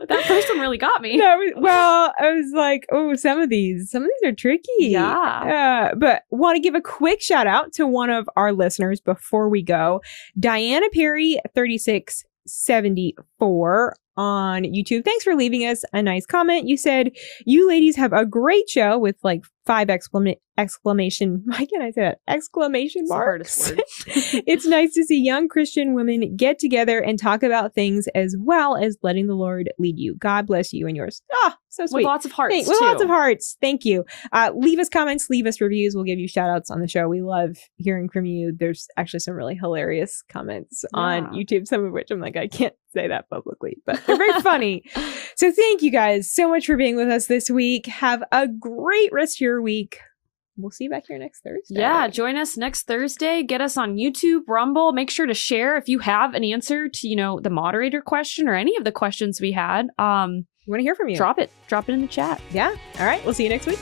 That first one really got me. I was like, oh, some of these are tricky. Yeah. But want to give a quick shout out to one of our listeners before we go. Diana Perry 3674 on YouTube. Thanks for leaving us a nice comment. You said, you ladies have a great show with like 5 exclamation. Why can't I say that? Exclamation marks. It's nice to see young Christian women get together and talk about things as well as letting the Lord lead you. God bless you and yours. Ah, so sweet. With lots of hearts. With lots of hearts. Thank you. Leave us comments, leave us reviews. We'll give you shout outs on the show. We love hearing from you. There's actually some really hilarious comments on YouTube, some of which I'm like, I can't say that publicly, but they're very funny. So thank you guys so much for being with us this week. Have a great rest of your week. We'll see you back here next Thursday. Yeah, join us next Thursday. Get us on YouTube, Rumble. Make sure to share if you have an answer to, the moderator question or any of the questions we had. We want to hear from you. Drop it in the chat. Yeah. All right. We'll see you next week.